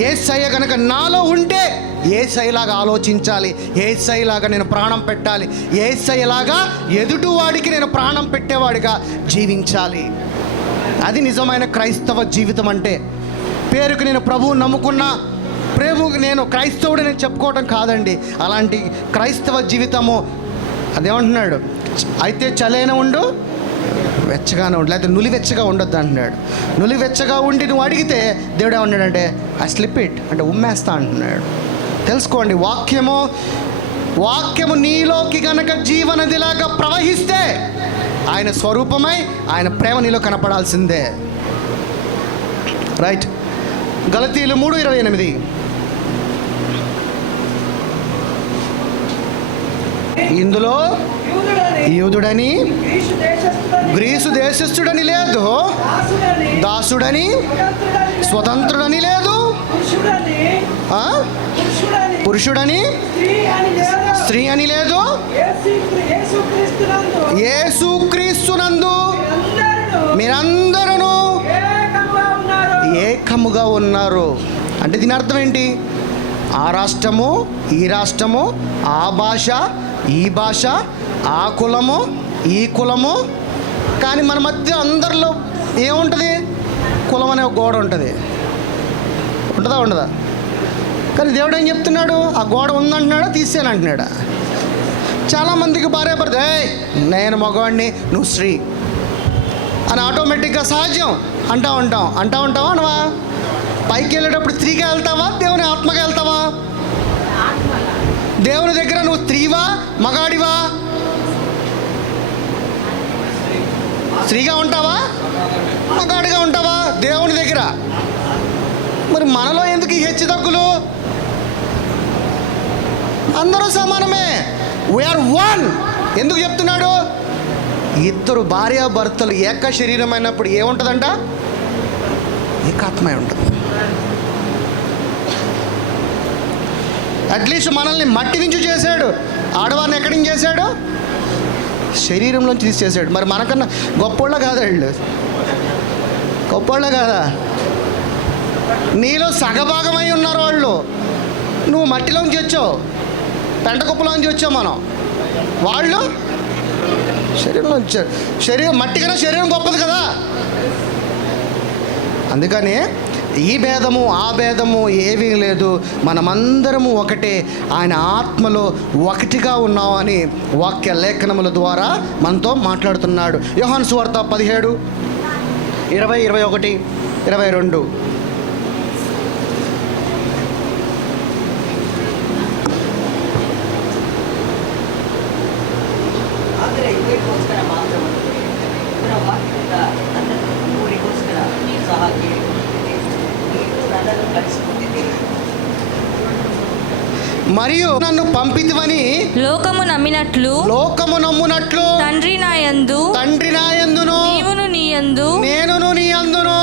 యేసయ్య కనుక నాలో ఉంటే యేసయ్యలాగా ఆలోచించాలి, యేసయ్యలాగా నేను ప్రాణం పెట్టాలి, యేసయ్యలాగా ఎదుటివాడికి నేను ప్రాణం పెట్టేవాడిగా జీవించాలి. అది నిజమైన క్రైస్తవ జీవితం అంటే. పేరుకు నేను ప్రభువుని నమ్ముకున్నా, ప్రభువుకి నేను క్రైస్తవుడని చెప్పుకోవడం కాదండి. అలాంటి క్రైస్తవ జీవితము అదేమంటున్నాడు? అయితే చలైన ఉండు, వెచ్చగానే ఉండు, లేకపోతే నులివెచ్చగా ఉండొద్దు అంటున్నాడు. నులివెచ్చగా ఉండి నువ్వు అడిగితే దేవుడు ఏమన్నాడంటే, ఐ స్లిప్ ఇట్ అంటే ఉమ్మేస్తా అంటున్నాడు. తెలుసుకోండి, వాక్యము నీలోకి గనక జీవనదిలాగా ప్రవహిస్తే ఆయన స్వరూపమై ఆయన ప్రేమ నీలో కనపడాల్సిందే. రైట్. గలతీయులు 3:28. ఇందులో యూదుడని గ్రీసు దేశస్థుడని లేదు, దాసుడని స్వతంత్రుడని లేదు, పురుషుడని స్త్రీ అని లేదు, యేసుక్రీస్తునందు మీరందరూ ఏకముగా ఉన్నారు. అంటే దీని అర్థం ఏంటి? ఆ రాష్ట్రము, ఈ రాష్ట్రము, ఆ భాష, ఈ భాష, ఆ కులము, ఈ కులము, కానీ మన మధ్య అందరిలో ఏముంటుంది? కులం అనే ఒక గోడ ఉంటుంది. ఉంటుందా ఉండదా? కానీ దేవుడు ఏం చెప్తున్నాడు? ఆ గోడ ఉందంటున్నాడా, తీసేయను అంటున్నాడా? చాలామందికి భార్యాభర్త, నేను మగవాడిని, నువ్వు స్త్రీ అని ఆటోమేటిక్గా సహజం అంటా ఉంటావా అనవా? పైకి వెళ్ళేటప్పుడు స్త్రీగా వెళ్తావా, దేవుని ఆత్మగా వెళ్తావా? దేవుని దగ్గర నువ్వు స్త్రీవా, మగాడివా? స్త్రీగా ఉంటావా, మగాడిగా ఉంటావా దేవుని దగ్గర? మరి మనలో ఎందుకు ఈ హెచ్చు తగ్గులు? అందరూ సమానమే. We are one. ఎందుకు చెప్తున్నాడు? ఇద్దరు భార్యాభర్తలు ఏక శరీరమైనప్పుడు ఏముంటుందంట? ఏకాత్మ ఉంటుంది. అట్లీస్ట్ మనల్ని మట్టి నుంచి చేశాడు, ఆడవారిని ఎక్కడి నుంచి చేశాడు? శరీరంలోంచి తీసేసాడు. మరి మనకన్నా గొప్పోళ్ళ కాదా వీళ్ళు? గొప్పోళ్ళ కాదా? నీలో సగభాగమై ఉన్నారు వాళ్ళు. నువ్వు మట్టిలోంచి వచ్చావు, పెంట కుప్పలోంచి వచ్చావు మనం. వాళ్ళు శరీరంలో వచ్చారు. మట్టి కన్నా శరీరం గొప్పది కదా. అందుకని ఈ భేదము ఆ భేదము ఏమీ లేదు, మనమందరము ఒకటే, ఆయన ఆత్మలో ఒకటిగా ఉన్నామని వాక్య లేఖనముల ద్వారా మనతో మాట్లాడుతున్నాడు. యోహాను సువార్త 17, 20, 21, 22. మరియు నన్ను పంపితివని లోకము నమ్మునట్లు తండ్రి నాయందును నీవును నీయందు నేనును నీయందును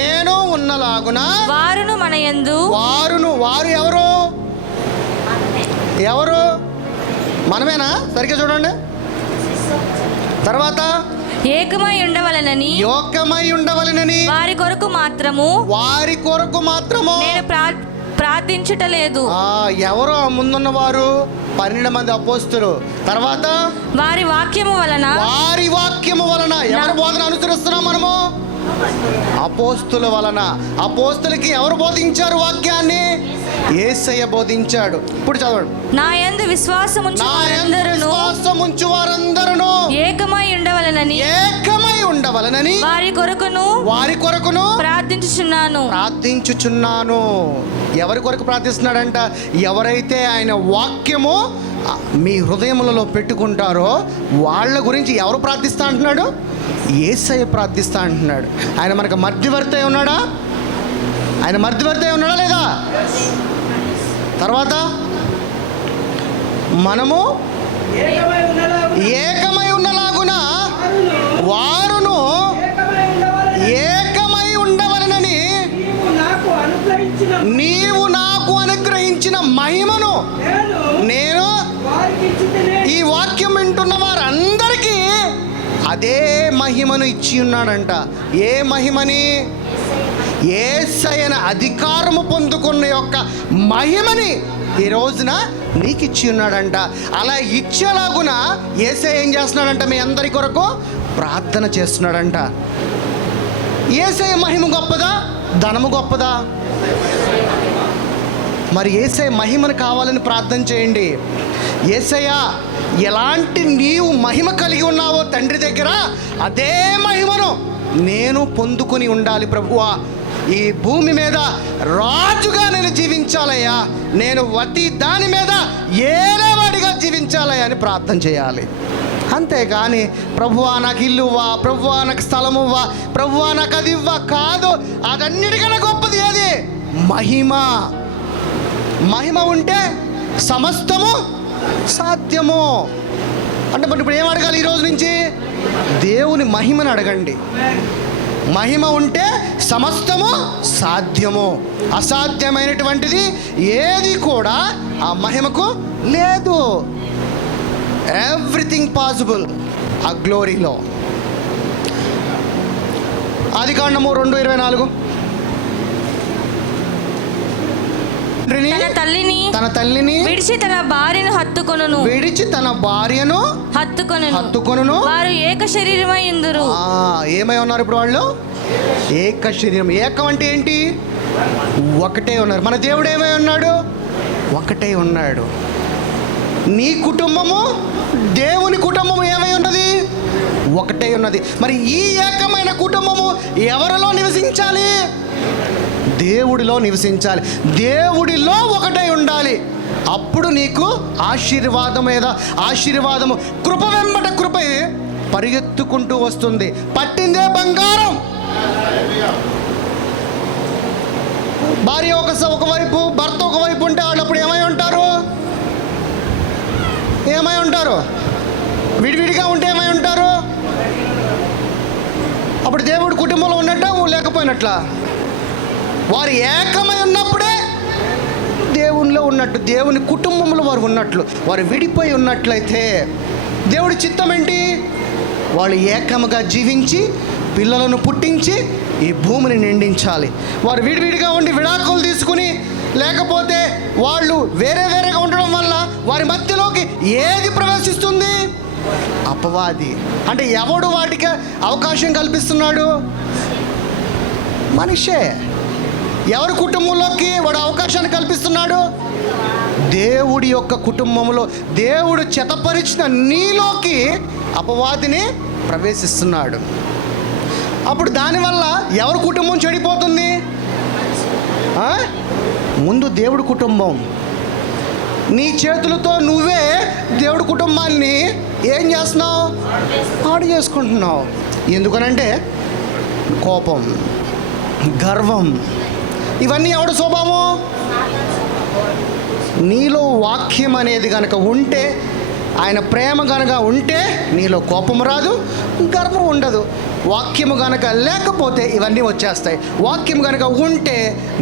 నేను ఉన్నలాగున వారును మనయందు. వారు ఎవరు? మనమేనా? సరిగ్గా చూడండి. తర్వాత ఏకమై ఉండవలెనని వారి కొరకు మాత్రము నేను ప్రార్థించుటలేదు. ఎవరు ముందున్న వారు? 12 మంది అపోస్తులు. తర్వాత వారి వాక్యము వలన ఎవరి బోధన అనుసరిస్తున్నాం మనము? అపోస్తుల వలన. అపోస్తులకి ఎవరు బోధించారు వాక్యాన్ని? యేసయ్య బోధించాడు. ఇప్పుడు చదవండి. నా యందు విశ్వాసముంచు వారందరూ ఏకమై ఉండవలెనని వారి కొరకును ప్రార్థించుచున్నాను. ఎవరి కొరకు ప్రార్థిస్తున్నాడంట? ఎవరైతే ఆయన వాక్యము మీ హృదయములలో పెట్టుకుంటారో వాళ్ళ గురించి ఎవరు ప్రార్థిస్తా అంటున్నాడు? యేసయ్య ప్రార్థిస్తా అంటున్నాడు. ఆయన మనకు మధ్యవర్తి ఉన్నాడా? ఆయన మధ్యవర్తి ఉన్నాడా లేదా? తర్వాత మనము ఏకమై ఉన్నలాగున వారును ఏకమై ఉండవలనని నీవు నాకు అనుగ్రహించిన మహిమను నేను ఈ వాక్యం వింటున్న వారందరికీ అదే మహిమను ఇచ్చి ఉన్నాడంట. ఏ మహిమని? యేసయ్యన అధికారము పొందుకున్న యొక్క మహిమని ఈ రోజున నీకు ఇచ్చి ఉన్నాడంట. అలా ఇచ్చేలాగున యేసయ్య ఏం చేస్తున్నాడంట? మీ అందరి కొరకు ప్రార్థన చేస్తున్నాడంట. యేసయ్య మహిమ గొప్పదా, ధనము గొప్పదా? మరి యేసయ్య మహిమను కావాలని ప్రార్థన చేయండి. యేసయ్య ఎలాంటి నీవు మహిమ కలిగి ఉన్నావో తండ్రి దగ్గర, అదే మహిమను నేను పొందుకొని ఉండాలి ప్రభువా. ఈ భూమి మీద రాజుగా నేను జీవించాలయ్యా, నేను ప్రతి దాని మీద ఏలేవాడిగా జీవించాలయ్యా అని ప్రార్థన చేయాలి. అంతేగాని ప్రభువా నాకు ఇల్లు ఇవ్వా, ప్రభువా నాకు స్థలము ఇవ్వా, ప్రభువా నాకు అది ఇవ్వా కాదు. అదన్నిటికన్నా గొప్పది ఏది? మహిమ. మహిమ ఉంటే సమస్తము సాధ్యము. అంటే మరి ఇప్పుడు ఏం అడగాలి? ఈరోజు నుంచి దేవుని మహిమను అడగండి. మహిమ ఉంటే సమస్తము సాధ్యము. అసాధ్యమైనటువంటిది ఏది కూడా ఆ మహిమకు లేదు. ఎవ్రీథింగ్ పాసిబుల్ ఆ గ్లోరీలో. ఆదికాండము 2:24. తండ్రిని తన తల్లిని విడిచి తన భార్యను హత్తుకొనును. వారు ఏక శరీరమై ఉందురు. ఏమై ఉన్నారు ఇప్పుడు వాళ్ళు? ఏక శరీరం. ఏకం అంటే ఏంటి? ఒకటే ఉన్నారు. మన దేవుడు ఏమై ఉన్నాడు? ఒకటే ఉన్నాడు. నీ కుటుంబము దేవుని కుటుంబము ఏమై ఉన్నది? ఒకటే ఉన్నది. మరి ఈ ఏకమైన కుటుంబము ఎవరిలో నివసించాలి? దేవుడిలో నివసించాలి. దేవుడిలో ఒకటై ఉండాలి. అప్పుడు నీకు ఆశీర్వాదం మీద ఆశీర్వాదము, కృప వెంబట కృప పరిగెత్తుకుంటూ వస్తుంది. పట్టిందే బంగారం. భార్య ఒకవైపు, భర్త ఒకవైపు ఉంటే వాళ్ళు అప్పుడు ఏమై ఉంటారు? విడివిడిగా ఉంటే ఏమై ఉంటారు? అప్పుడు దేవుడి కుటుంబంలో ఉన్నట్ట లేకపోయినట్లా? వారు ఏకమై ఉన్నప్పుడే దేవునిలో ఉన్నట్టు, దేవుని కుటుంబంలో వారు ఉన్నట్లు. వారు విడిపోయి ఉన్నట్లయితే దేవుడి చిత్తం ఏంటి? వాళ్ళు ఏకముగా జీవించి పిల్లలను పుట్టించి ఈ భూమిని నిండించాలి. వారు విడివిడిగా ఉండి విడాకులు తీసుకుని, లేకపోతే వాళ్ళు వేరేగా ఉండడం వల్ల వారి మధ్యలోకి ఏది ప్రవేశిస్తుంది? అపవాది. అంటే ఎవడు వాటికి అవకాశం కల్పిస్తున్నాడు? మనిషే. ఎవరి కుటుంబంలోకి వాడు అవకాశాన్ని కల్పిస్తున్నాడు? దేవుడి యొక్క కుటుంబంలో దేవుడు చెతపరిచిన నీలోకి అపవాదిని ప్రవేశిస్తున్నాడు. అప్పుడు దానివల్ల ఎవరి కుటుంబం చెడిపోతుంది? ముందు దేవుడి కుటుంబం. నీ చేతులతో నువ్వే దేవుడి కుటుంబాన్ని ఏం చేస్తున్నావు? పాడు చేసుకుంటున్నావు. ఎందుకనంటే కోపం, గర్వం, ఇవన్నీ ఎవడు స్వభావం? నీలో వాక్యం అనేది కనుక ఉంటే, ఆయన ప్రేమ కనుక ఉంటే నీలో కోపం రాదు, గర్వం ఉండదు. వాక్యము కనుక లేకపోతే ఇవన్నీ వచ్చేస్తాయి. వాక్యం కనుక ఉంటే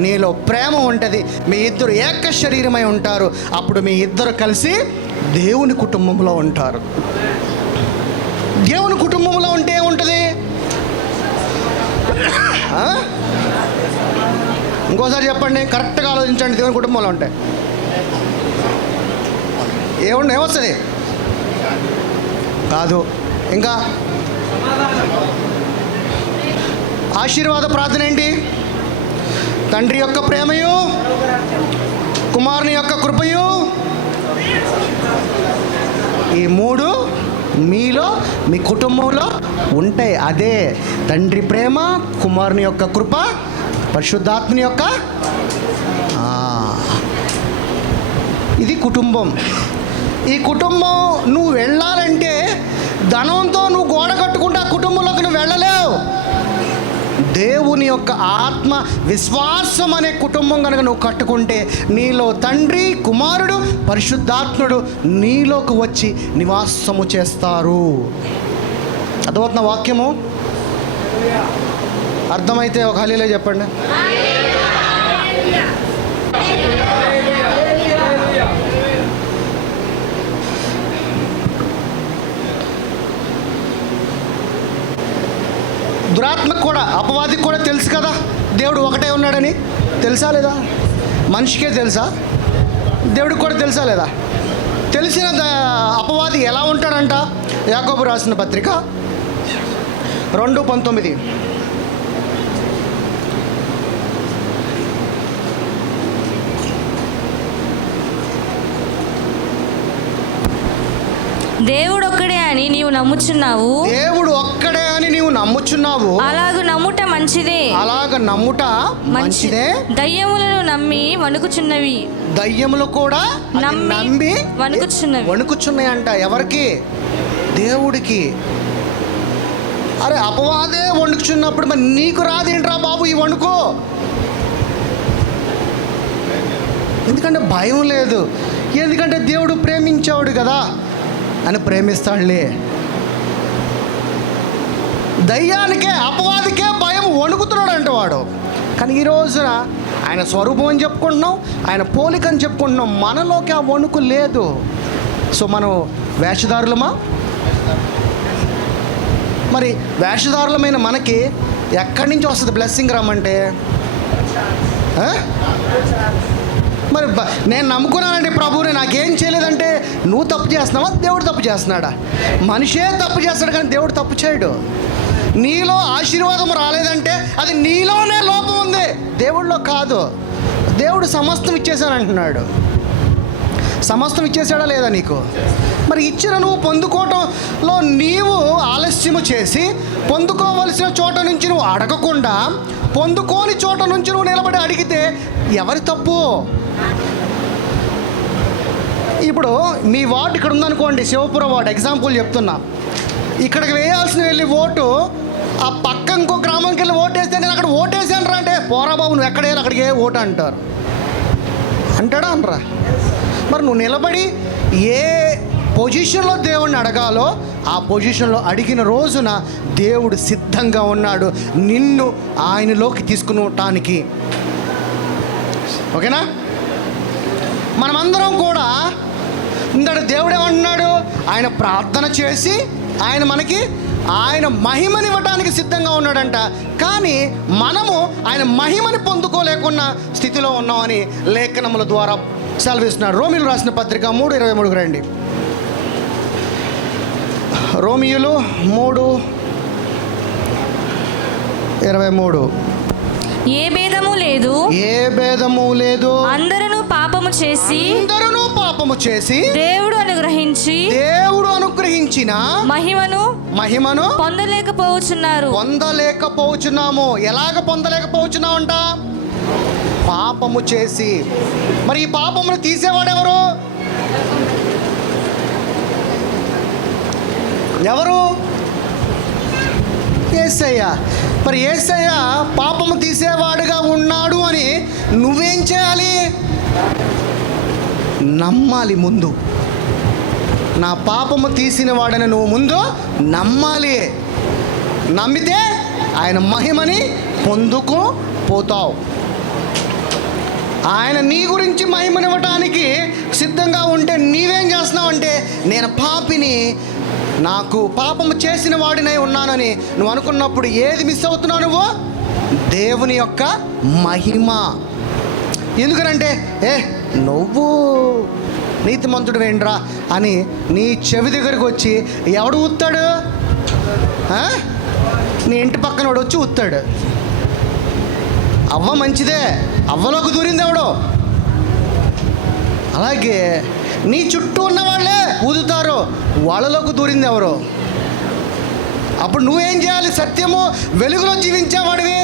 నీలో ప్రేమ ఉంటుంది. మీ ఇద్దరు ఏక శరీరమై ఉంటారు. అప్పుడు మీ ఇద్దరు కలిసి దేవుని కుటుంబంలో ఉంటారు. దేవుని కుటుంబంలో ఉంటే ఏముంటుంది? ఇంకోసారి చెప్పండి, కరెక్ట్గా ఆలోచించండి. దేవుని కుటుంబంలో ఉంటే ఏమొస్తుంది? కాదు. ఇంకా ఆశీర్వాద ప్రార్థన ఏంటి? తండ్రి యొక్క ప్రేమయు, కుమారుని యొక్క కృపయు, ఈ మూడు మీలో, మీ కుటుంబంలో ఉంటాయి. అదే తండ్రి ప్రేమ, కుమారుని యొక్క కృప, పరిశుద్ధాత్మని యొక్క ఇది కుటుంబం. ఈ కుటుంబం నువ్వు వెళ్ళాలంటే ధనంతో నువ్వు గోడ కట్టుకుంటే ఆ కుటుంబంలోకి నువ్వు వెళ్ళలేవు. దేవుని యొక్క ఆత్మ విశ్వాసం అనే కుటుంబం కనుక నువ్వు కట్టుకుంటే నీలో తండ్రి, కుమారుడు, పరిశుద్ధాత్ముడు నీలోకి వచ్చి నివాసము చేస్తారు. అర్థమవుతున్న వాక్యము? అర్థమైతే ఒక హల్లెలూయా చెప్పండి. దురాత్మకు కూడా, అపవాదికి కూడా తెలుసు కదా దేవుడు ఒకటే ఉన్నాడని. తెలుసా లేదా? మనిషికే తెలుసా? దేవుడికి కూడా తెలుసా లేదా? తెలిసిన అపవాది ఎలా ఉంటాడంట? యాకోబు రాసిన పత్రిక 2:19. దేవుడు ఒక్కడే అని నీవు నమ్ముచున్నావు. దేవుడు ఒక్కడే అని నీవు నమ్ముచున్నావు. అలాగ నమ్ముట మంచిదే. దయ్యములను నమ్మి వణుకుచున్నవి. దయ్యములు కూడా నమ్మి వణుకుచున్నాయి అంట. ఎవరికి? దేవుడికి. అరే అపవాదే వణుకుచున్నప్పుడు మరి నీకు రాదేంట్రా బాబు ఈ వణుకు? ఎందుకంటే భయం లేదు. ఎందుకంటే దేవుడు ప్రేమించేవాడు కదా అని ప్రేమిస్తాడులే. దయ్యానికే, అపవాదికే భయం, వణుకుతున్నాడు అంటే వాడు. కానీ ఈ రోజున ఆయన స్వరూపం అని చెప్పుకుంటున్నాం, ఆయన పోలిక అని చెప్పుకుంటున్నాం. మనలోకి ఆ వణుకు లేదు. సో మనం వేషధారులమా? మరి వేషధారులమైన మనకి ఎక్కడి నుంచి వస్తుంది బ్లెస్సింగ్ రమ్మంటే? మరి నేను నమ్ముకున్నానండి ప్రభువుని, నాకేం చేయలేదంటే నువ్వు తప్పు చేస్తున్నావా, దేవుడు తప్పు చేస్తున్నాడా? మనిషే తప్పు చేస్తాడు కానీ దేవుడు తప్పు చేయడు. నీలో ఆశీర్వాదం రాలేదంటే అది నీలోనే లోపం ఉంది, దేవుడిలో కాదు. దేవుడు సమస్తం ఇచ్చేసానంటున్నాడు. సమస్తం ఇచ్చేసాడా లేదా నీకు? మరి ఇచ్చిన నువ్వు పొందుకోవటంలో నీవు ఆలస్యము చేసి పొందుకోవలసిన చోట నుంచి నువ్వు అడగకుండా పొందుకోని చోట నుంచి నువ్వు నిలబడి అడిగితే ఎవరి తప్పు? ఇప్పుడు మీ వార్డు ఇక్కడ ఉందనుకోండి, శివపురం వార్డు ఎగ్జాంపుల్ చెప్తున్నా. ఇక్కడికి వేయాల్సిన వెళ్ళి ఓటు ఆ పక్క ఇంకో గ్రామంకి వెళ్ళి ఓటేస్తే నేను అక్కడ ఓటేసాను రా అంటే, పోరా బాబు నువ్వు ఎక్కడ వెళ్ళి అక్కడికి ఓటు అంటారు. అంటాడా అనరా? మరి నువ్వు నిలబడి ఏ పొజిషన్లో దేవుణ్ణి అడగాలో ఆ పొజిషన్లో అడిగిన రోజున దేవుడు సిద్ధంగా ఉన్నాడు నిన్ను ఆయనలోకి తీసుకునటానికి. ఓకేనా? మనమందరం కూడా ఇందడు దేవుడు ఏమంటున్నాడు, ఆయన ప్రార్థన చేసి ఆయన మనకి ఆయన మహిమనివ్వడానికి సిద్ధంగా ఉన్నాడంట. కానీ మనము ఆయన మహిమని పొందుకోలేకున్న స్థితిలో ఉన్నామని లేఖనముల ద్వారా సెలవిస్తున్నాడు. రోమిలు రాసిన పత్రిక 3:23 రండి. రోమియులు 3:23. ఏ భేదము లేదు, ఏ భేదము లేదు, అందరూ పాపము చేసి దేవుడు అనుగ్రహించిన మహిమను పొందలేకపోవచ్చున్నాము. ఎలాగ పొందలేకపోవచ్చున్నామంట? పాపము చేసి. మరి ఈ పాపమును తీసేవాడెవరు? ఎవరు? యేసయ్య. మరి యేసయ్య పాపము తీసేవాడుగా ఉన్నాడు అని నువ్వేం చేయాలి? నమ్మాలి. ముందు నా పాపము తీసిన వాడని నువ్వు ముందు నమ్మాలి. నమ్మితే ఆయన మహిమని పొందుకోపోతావు. ఆయన నీ గురించి మహిమనివ్వటానికి సిద్ధంగా ఉంటే నీవేం చేస్తున్నావు అంటే, నేను పాపిని, నాకు పాపము చేసిన వాడినై ఉన్నానని నువ్వు అనుకున్నప్పుడు ఏది మిస్ అవుతున్నావు? నువ్వు దేవుని యొక్క మహిమ. ఎందుకనంటే నువ్వు నీతిమంతుడు వేండ్రా అని నీ చెవి దగ్గరికి వచ్చి ఎవడు ఊతాడు? నీ ఇంటి పక్కన వాడు వచ్చి ఊతాడు. అవ్వ మంచిదే, అవ్వలోకి దూరింది ఎవడో. అలాగే నీ చుట్టూ ఉన్న వాళ్ళే ఊదుతారు, వాళ్ళలోకి దూరింది ఎవరో. అప్పుడు నువ్వేం చేయాలి? సత్యము వెలుగులో జీవించేవాడివి.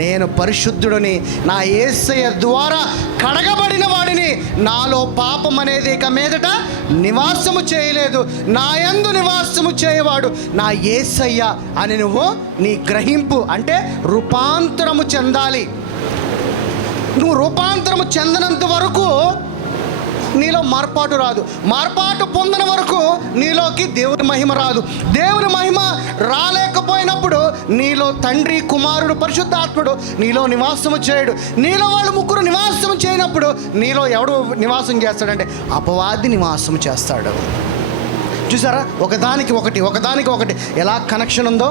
నేను పరిశుద్ధుడిని, నా యేసయ్య ద్వారా కడగబడిన వాడిని, నాలో పాపం అనేది ఇక మీదట నివాసము చేయలేదు, నా యందు నివాసము చేయవాడు నా యేసయ్య అని నువ్వు నీ గ్రహింపు అంటే రూపాంతరము చెందాలి. నువ్వు రూపాంతరము చెందనంత వరకు నీలో మార్పాటు రాదు. మార్పాటు పొందిన వరకు నీలోకి దేవుని మహిమ రాదు. దేవుని మహిమ రాలేకపోయినప్పుడు నీలో తండ్రి, కుమారుడు, పరిశుద్ధాత్ముడు నీలో నివాసము చేయడు. నీలో వాళ్ళు ముగ్గురు నివాసము చేయనప్పుడు నీలో ఎవడు నివాసం చేస్తాడంటే అపవాది నివాసం చేస్తాడు. చూసారా? ఒకదానికి ఒకటి ఎలా కనెక్షన్ ఉందో.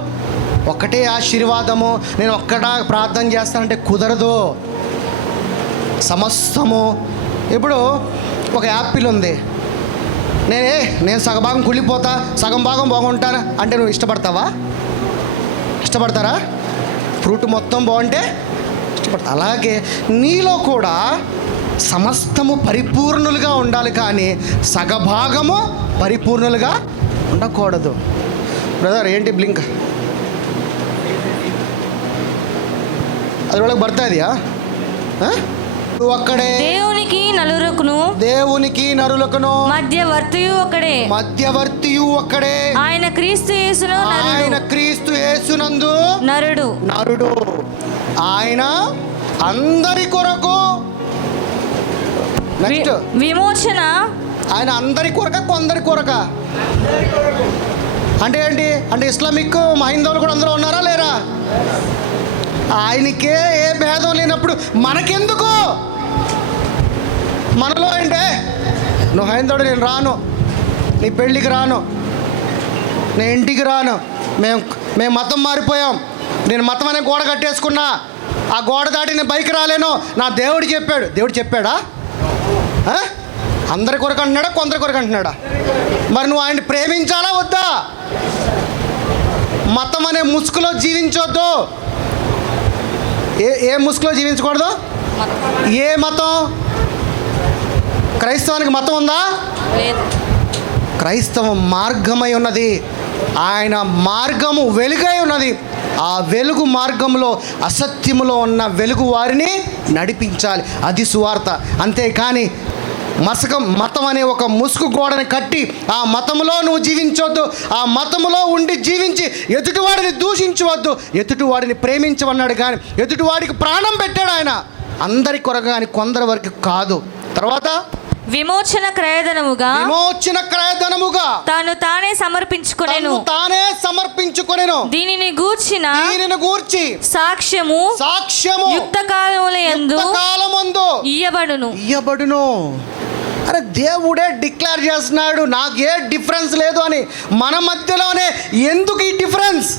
ఒకటే ఆశీర్వాదము, నేను ఒక్కడా ప్రార్థన చేస్తానంటే కుదరదు. సమస్తము. ఇప్పుడు ఒక యాపిల్ ఉంది, నేను సగం భాగం కుళ్ళిపోతా, సగం భాగం బాగుంటాను అంటే నువ్వు ఇష్టపడతావా? ఇష్టపడతారా? ఫ్రూట్ మొత్తం బాగుంటే ఇష్టపడతా. అలాగే నీలో కూడా సమస్తము పరిపూర్ణులుగా ఉండాలి, కానీ సగభాగము పరిపూర్ణులుగా ఉండకూడదు. బ్రదర్ ఏంటి బ్లింక్? అది వాళ్ళకి బర్తాదియా? ఒక్కడే దేవునికి నరులకును మధ్యవర్తియు ఒక్కడే, ఆయన క్రీస్తు యేసునందు నరుడు. ఆయన అందరి కొరకు నెక్స్ట్ విమోచన. ఆయన అందరి కొరక, కొందరి కొరక అంటే ఏంటి? అంటే ఇస్లామిక్ హైందవులు కూడా అందరూ ఉన్నారా లేరా? ఆయనకే ఏ భేదం లేనప్పుడు మనకెందుకు? మనలో అంటే నువ్వు హైందవుడు, నేను రాను, నీ పెళ్ళికి రాను, నేను ఇంటికి రాను, మేము మతం మారిపోయాం, నేను మతం అనే గోడ కట్టేసుకున్నా, ఆ గోడ దాటి నేను బైక్ రాలేను, నా దేవుడు చెప్పాడు. దేవుడు చెప్పాడా? అందరి కొరకు అంటున్నాడా, కొందరి కొరకు అంటున్నాడా? మరి నువ్వు ఆయన్ని ప్రేమించాలా వద్దా? మతం అనే ముసుగులో జీవించొద్దు. ఏ ముసుగులో జీవించకూడదు? ఏ మతం? క్రైస్తవానికి మతం ఉందా? లేదు. క్రైస్తవ మార్గమై ఉన్నది. ఆయన మార్గము వెలుగై ఉన్నది. ఆ వెలుగు మార్గంలో అసత్యములో ఉన్న వెలుగు వారిని నడిపించాలి. అది సువార్త. అంతేకాని మతం అనే ఒక ముసుగు గోడని కట్టి ఆ మతములో నువ్వు జీవించవద్దు. ఆ మతములో ఉండి జీవించి ఎదుటివాడిని దూషించవద్దు. ఎదుటివాడిని ప్రేమించమన్నాడు కానీ ఎదుటివాడికి ప్రాణం పెట్టాడు ఆయన. అందరి కొరకు కానీ కొందరి వరకు కాదు. తర్వాత విమోచన క్రయధనముగా తాను తానే సమర్పించుకొనెను. దీనిని గూర్చి సాక్ష్యము యుద్ధకాలమందు ఇయ్యబడును. అరే దేవుడే డిక్లేర్ చేస్తున్నాడు, నాకు ఏ డిఫరెన్స్ లేదు అని. మన మధ్యలోనే ఎందుకు ఈ డిఫరెన్స్?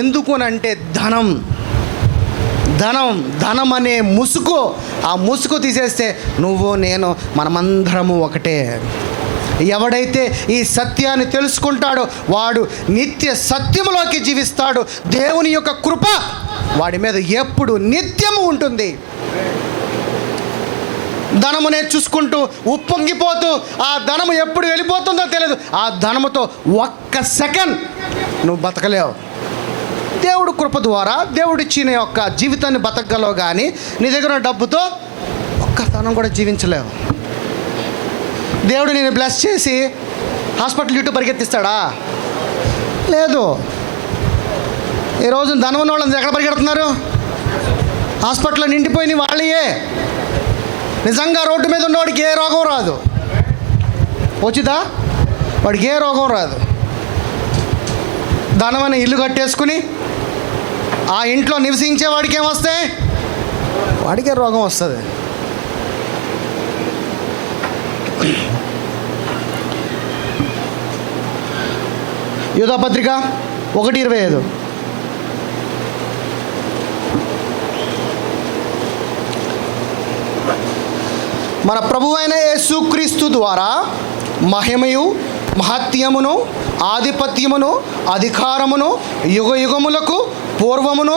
ఎందుకునంటే ధనం అనే ముసుగు. ఆ ముసుగు తీసేస్తే నువ్వు నేను మనమందరము ఒకటే. ఎవడైతే ఈ సత్యాన్ని తెలుసుకుంటాడో వాడు నిత్య సత్యములోకి జీవిస్తాడు. దేవుని యొక్క కృప వాడి మీద ఎప్పుడు నిత్యము ఉంటుంది. ధనమునే చూసుకుంటూ ఉప్పొంగిపోతూ ఆ ధనము ఎప్పుడు వెళ్ళిపోతుందో తెలియదు. ఆ ధనముతో ఒక్క సెకండ్ నువ్వు బతకలేవు. దేవుడు కృప ద్వారా దేవుడిచ్చిన యొక్క జీవితాన్ని బతకగలవు కానీ నీ దగ్గర ఉన్న డబ్బుతో ఒక్క ధనం కూడా జీవించలేవు. దేవుడు నేను బ్లెస్ చేసి హాస్పిటల్ చుట్టూ పరిగెత్తిస్తాడా? లేదు. ఈ రోజు ధనం ఉన్న వాళ్ళందరూ ఎక్కడ పరిగెడుతున్నారు? హాస్పిటల్లో నిండిపోయిన వాళ్ళే. నిజంగా రోడ్డు మీద ఉన్నవాడికి ఏ రోగం రాదు. వచ్చిందా? వాడికి ఏ రోగం రాదు. ధనమని ఇల్లు కట్టేసుకుని ఆ ఇంట్లో నివసించే వాడికి ఏమొస్తాయి? వాడికే రోగం వస్తుంది. యూదాపత్రిక 1:25. మన ప్రభువైన యేసుక్రీస్తు ద్వారా మహిమయు మహత్యమును ఆధిపత్యమును అధికారమును యుగయుగములకు పూర్వమును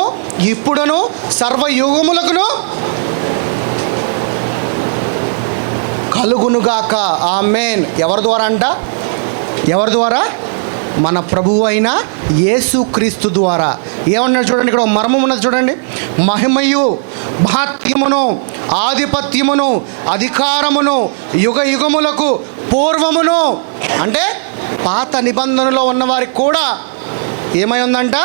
ఇప్పుడును సర్వయుగములకును కలుగునుగాక. ఆమేన్. ఎవరి ద్వారా అంట? ఎవరి ద్వారా? మన ప్రభువు అయిన యేసుక్రీస్తు ద్వారా. ఏమన్నాడు చూడండి, ఇక్కడ మర్మం ఉన్నది చూడండి. మహిమయు మహత్యమును ఆధిపత్యమును అధికారమును యుగయుగములకు పూర్వమును, అంటే పాత నిబంధనలో ఉన్నవారికి కూడా ఏమై ఉందంట?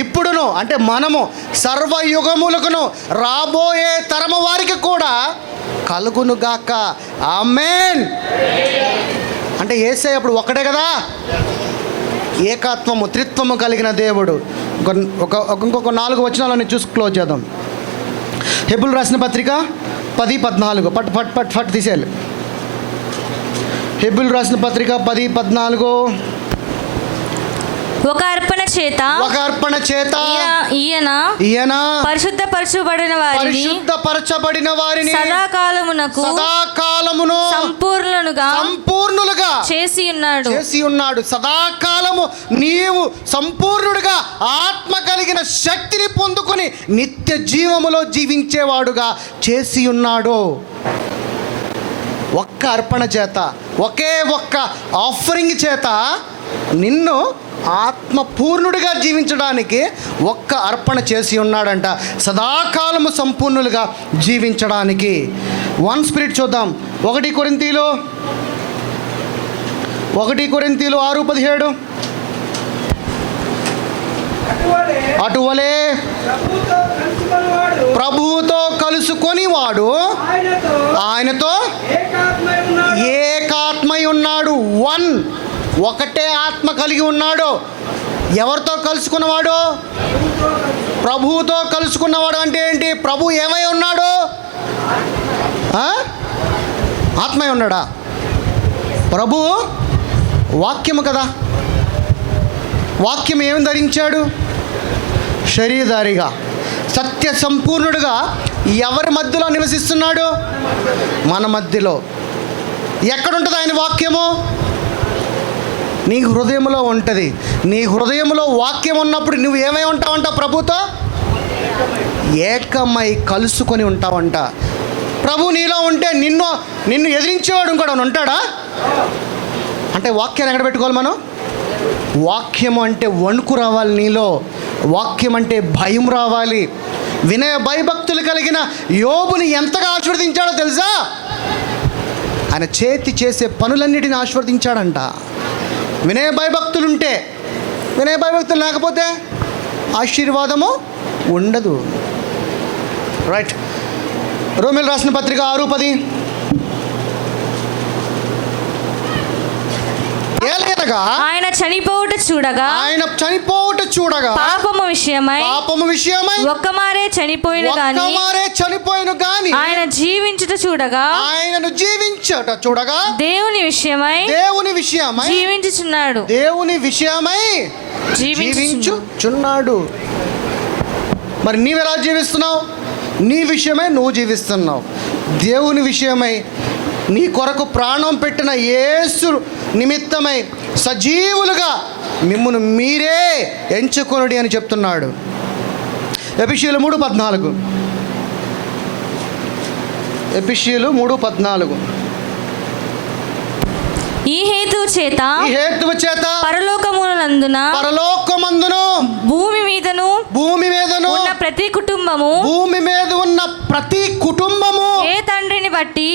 ఇప్పుడును, అంటే మనము సర్వయుగములకును రాబోయే తరము వారికి కూడా కలుగునుగాక. ఆమేన్. అంటే యేసయ్య అప్పుడు ఒకటే కదా, ఏకత్వము త్రిత్వము కలిగిన దేవుడు. ఇంకొక 4 వచనాలను చూసి క్లోజ్ చేద్దాం. హెబ్రీయులకు రాసిన పత్రిక 10:14. పట్ తీసేయాలి. హెబ్రీయులకు రాసిన పత్రిక 10:14. ఒక అర్పణ చేత ఈయన పరిశుద్ధపరచబడిన వారిని సదాకాలమును సంపూర్ణులుగా చేసి ఉన్నాడు. సదాకాలము నీవు సంపూర్ణుడిగా ఆత్మ కలిగిన శక్తిని పొందుకొని నిత్య జీవములో జీవించేవాడుగా చేసి ఉన్నాడు. ఒక్క అర్పణ చేత, ఒకే ఒక్క ఆఫరింగ్ చేత నిన్ను ఆత్మపూర్ణుడిగా జీవించడానికి ఒక్క అర్పణ చేసి ఉన్నాడంట. సదాకాలము సంపూర్ణులుగా జీవించడానికి. 1 స్పిరిట్ చూద్దాం. 1 కొరింథీలు 6:17. అటువలే ప్రభువుతో కలుసుకొని వాడు ఆయనతో ఏకాత్మై ఉన్నాడు. ఒకటే ఆత్మ కలిగి ఉన్నాడు. ఎవరితో కలుసుకున్నవాడు? ప్రభువుతో కలుసుకున్నవాడు. అంటే ఏంటి? ప్రభు ఏమై ఉన్నాడు? ఆత్మై ఉన్నాడా? ప్రభు వాక్యము కదా. వాక్యం ఏమి ధరించాడు? శరీరధారిగా. సత్య సంపూర్ణుడుగా ఎవరి మధ్యలో నివసిస్తున్నాడు? మన మధ్యలో. ఎక్కడుంటుంది ఆయన వాక్యము? నీ హృదయంలో ఉంటుంది. నీ హృదయంలో వాక్యం ఉన్నప్పుడు నువ్వు ఏమై ఉంటావంట? ప్రభుతో ఏకమై కలుసుకొని ఉంటావంట. ప్రభు నీలో ఉంటే నిన్ను ఎదిరించేవాడు ఇంకోటి ఉంటాడా? అంటే వాక్యాన్ని ఎక్కడ పెట్టుకోవాలి మనం? వాక్యము అంటే వణుకు రావాలి నీలో. వాక్యం అంటే భయం రావాలి. వినయ భయభక్తులు కలిగిన యోబుని ఎంతగా ఆశీర్వదించాడో తెలుసా? ఆయన చేతి చేసే పనులన్నిటిని ఆశీర్వదించాడంట. వినయ భయభక్తులుంటే. వినయ భయభక్తులు లేకపోతే ఆశీర్వాదము ఉండదు. రైట్. రోమీయులకు రాసిన పత్రిక 6:10. ఆయన చనిపోవుట చూడగా పాపము విషయమై ఒక్కమారే చనిపోయిన గాని ఆయన జీవించుట చూడగా దేవుని విషయమై జీవించుచున్నాడు. దేవుని విషయమై జీవించుచున్నాడు. మరి నీవెలా జీవిస్తున్నావు? నీ విషయమై నువ్వు జీవిస్తున్నావు. దేవుని విషయమై నీ కొరకు ప్రాణం పెట్టిన యేసు నిమిత్తమై సజీవులుగా మిమ్మును మీరే ఎంచుకొనుడి అని చెప్తున్నాడు. ఎఫెసీయులు 3:14. ఎఫెసీయులు 3:14. ఈ హేతువు చేత పరలోకమందున భూమి మీదను ఉన్న ప్రతి కుటుంబము ఏ తండ్రిని బట్టి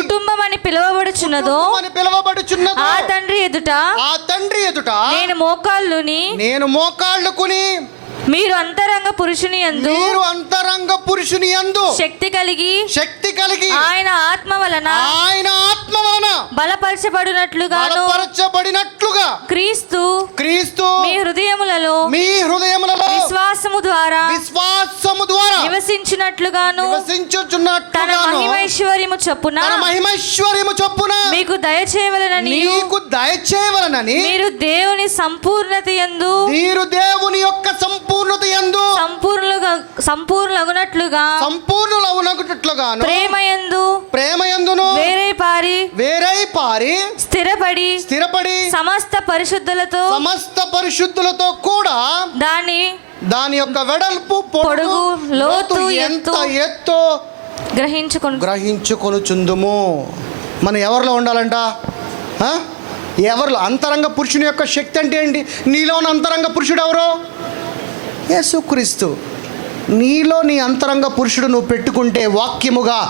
కుటుంబం అని పిలువబడుచున్నదో ఆ తండ్రి ఎదుట నేను మోకాళ్ళుకుని మీరు అంతరంగ పురుషుని యందు శక్తి కలిగి ఆయన ఆత్మ వలన బలపరచబడినట్లుగా క్రీస్తు మీ హృదయములలో విశ్వాసము ద్వారా నివసించున్నట్లుగాను తన మహిమైశ్వర్యము చొప్పున మీకు దయచేయవలనని మీరు దేవుని సంపూర్ణత యందు సంపూర్ణులగునట్లుగా ప్రేమయందును వేరై పారి స్థిరపడి సమస్త పరిశుద్ధులతో కూడా దాని యొక్క వెడల్పు పొడుగు లోతు ఎంత ఎత్తో గ్రహించుకొనుచుందుము. మనం ఎవరిలో ఉండాలంట? ఎవరిలో? అంతరంగ పురుషుని యొక్క శక్తి అంటే ఏంటి? నీలో ఉన్న అంతరంగ పురుషుడు ఎవరో? యేసుక్రీస్తు. నీలో నీ అంతరంగ పురుషుడు నువ్వు పెట్టుకుంటే వాక్యముగా,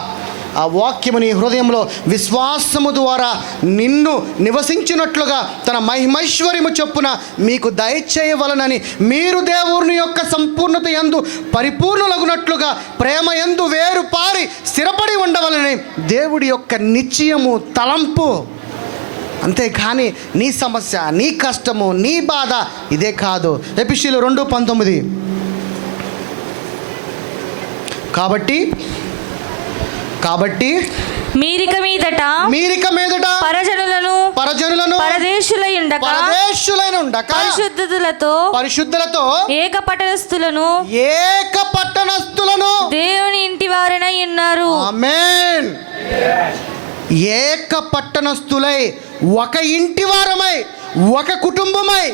ఆ వాక్యము నీ హృదయంలో విశ్వాసము ద్వారా నిన్ను నివసించినట్లుగా తన మహిమైశ్వర్యము చొప్పున మీకు దయచేయవలనని మీరు దేవుని యొక్క సంపూర్ణత యందు పరిపూర్ణులగునట్లుగా ప్రేమ యందు వేరు పారి స్థిరపడి ఉండవలని దేవుడి యొక్క నిశ్చయము తలంపు. అంతేకాని నీ సమస్య, నీ కష్టము, నీ బాధ ఇదే కాదు. ఎఫెసీయులు 2:19. కాబట్టి మీరిక మీదట పరజనులను పరదేశులైన పరిశుద్ధులతో ఏక పట్టణస్థులను దేవుని ఇంటి వారనై ఉన్నారు. ఆమేన్. ఏక పట్టణస్థులై, ఒక ఇంటి వారమై, ఒక కుటుంబమై,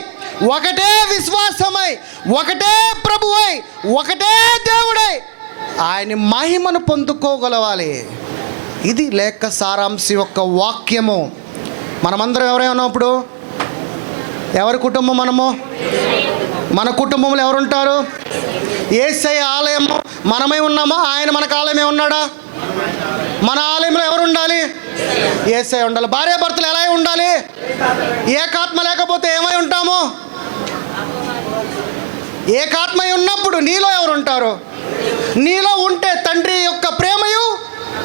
ఒకటే విశ్వాసమై, ఒకటే ప్రభువై, ఒకటే దేవుడై ఆయన మహిమను పొందుకోగలవాలి. ఇది లేఖ సారాంశం యొక్క వాక్యము. మనమందరం ఎవరై ఉన్నప్పుడు ఎవరి కుటుంబం మనము? మన కుటుంబంలో ఎవరుంటారు? యేసయ్య ఆలయము మనమై ఉన్నామా? ఆయన మనకు ఆలయమే ఉన్నాడా? మన ఆలయంలో ఎవరు ఉండాలి? యేసయ్య ఉండాలి. భార్యాభర్తలు ఎలా ఉండాలి? ఏకాత్మ లేకపోతే ఏమై ఉంటాము? ఏకాత్మై ఉన్నప్పుడు నీలో ఎవరు ఉంటారు? నీలో ఉంటే తండ్రి యొక్క ప్రేమయు,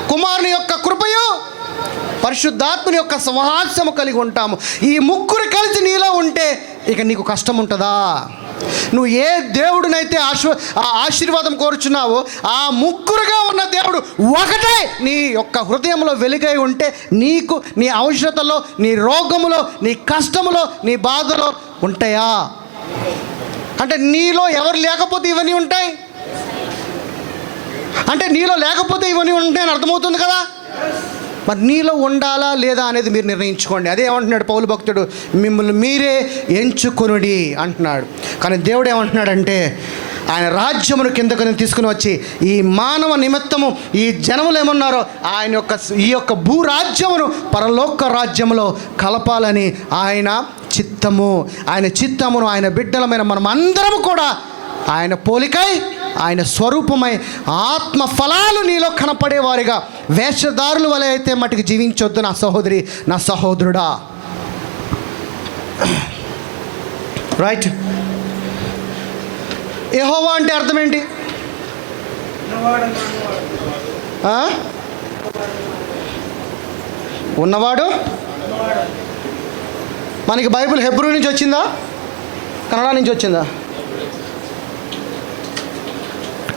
కుమారుని యొక్క కృపయు, పరిశుద్ధాత్మని యొక్క సహవాసము కలిగి ఉంటాము. ఈ ముగ్గురు కలిసి నీలో ఉంటే ఇక నీకు కష్టం ఉంటుందా? నువ్వు ఏ దేవుడినైతే ఆశీర్వాదం కోరుచున్నావో ఆ ముగ్గురుగా ఉన్న దేవుడు ఒకటే నీ యొక్క హృదయంలో వెలుగై ఉంటే నీకు నీ అవసరతలో, నీ రోగములో, నీ కష్టములో, నీ బాధలో ఉంటాయా? అంటే నీలో ఎవరు లేకపోతే ఇవన్నీ ఉంటాయి, అంటే నీలో లేకపోతే ఇవన్నీ ఉంటాయని అర్థమవుతుంది కదా. మరి నీలో ఉండాలా లేదా అనేది మీరు నిర్ణయించుకోండి. అదే ఏమంటున్నాడు పౌలు భక్తుడు, మిమ్మల్ని మీరే ఎంచుకొనుడి అంటున్నాడు. కానీ దేవుడు ఏమంటున్నాడంటే ఆయన రాజ్యమును కిందకు తీసుకుని వచ్చి ఈ మానవ నిమిత్తము ఈ జనములు ఏమన్నారో ఈ యొక్క భూరాజ్యమును పరలోక రాజ్యములో కలపాలని ఆయన చిత్తమును ఆయన బిడ్డలమైన మనం అందరము కూడా ఆయన పోలికై ఆయన స్వరూపమై ఆత్మ ఫలాలు నీలో కనపడేవారిగా వేషధారుల వలె అయితే మటుకు జీవించొద్దు నా సహోదరి, నా సహోదరుడా. రైట్. యెహోవా అంటే అర్థం ఏంటి? ఉన్నవాడు. మనకి బైబిల్ హెబ్రూ నుంచి వచ్చిందా, కన్నడ నుంచి వచ్చిందా?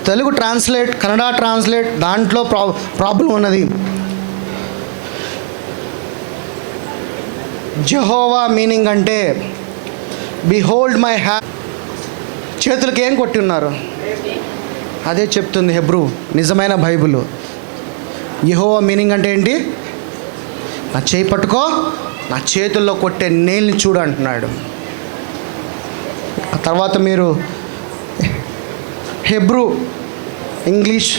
తెలుగు ట్రాన్స్లేట్, కన్నడ ట్రాన్స్లేట్, దాంట్లో ప్రాబ్లం ఉన్నది. జెహోవా మీనింగ్ అంటే బిహోల్డ్ మై హ్యాండ్. చేతులకి ఏం కొట్టి ఉన్నారు? అదే చెప్తుంది హెబ్రూ, నిజమైన బైబిల్. యెహోవా మీనింగ్ అంటే ఏంటి? నా చేయి పట్టుకో, నా చేతుల్లో కొట్టే నేల్ని చూడు అంటున్నాడు. ఆ తర్వాత మీరు హెబ్రూ ఇంగ్లీష్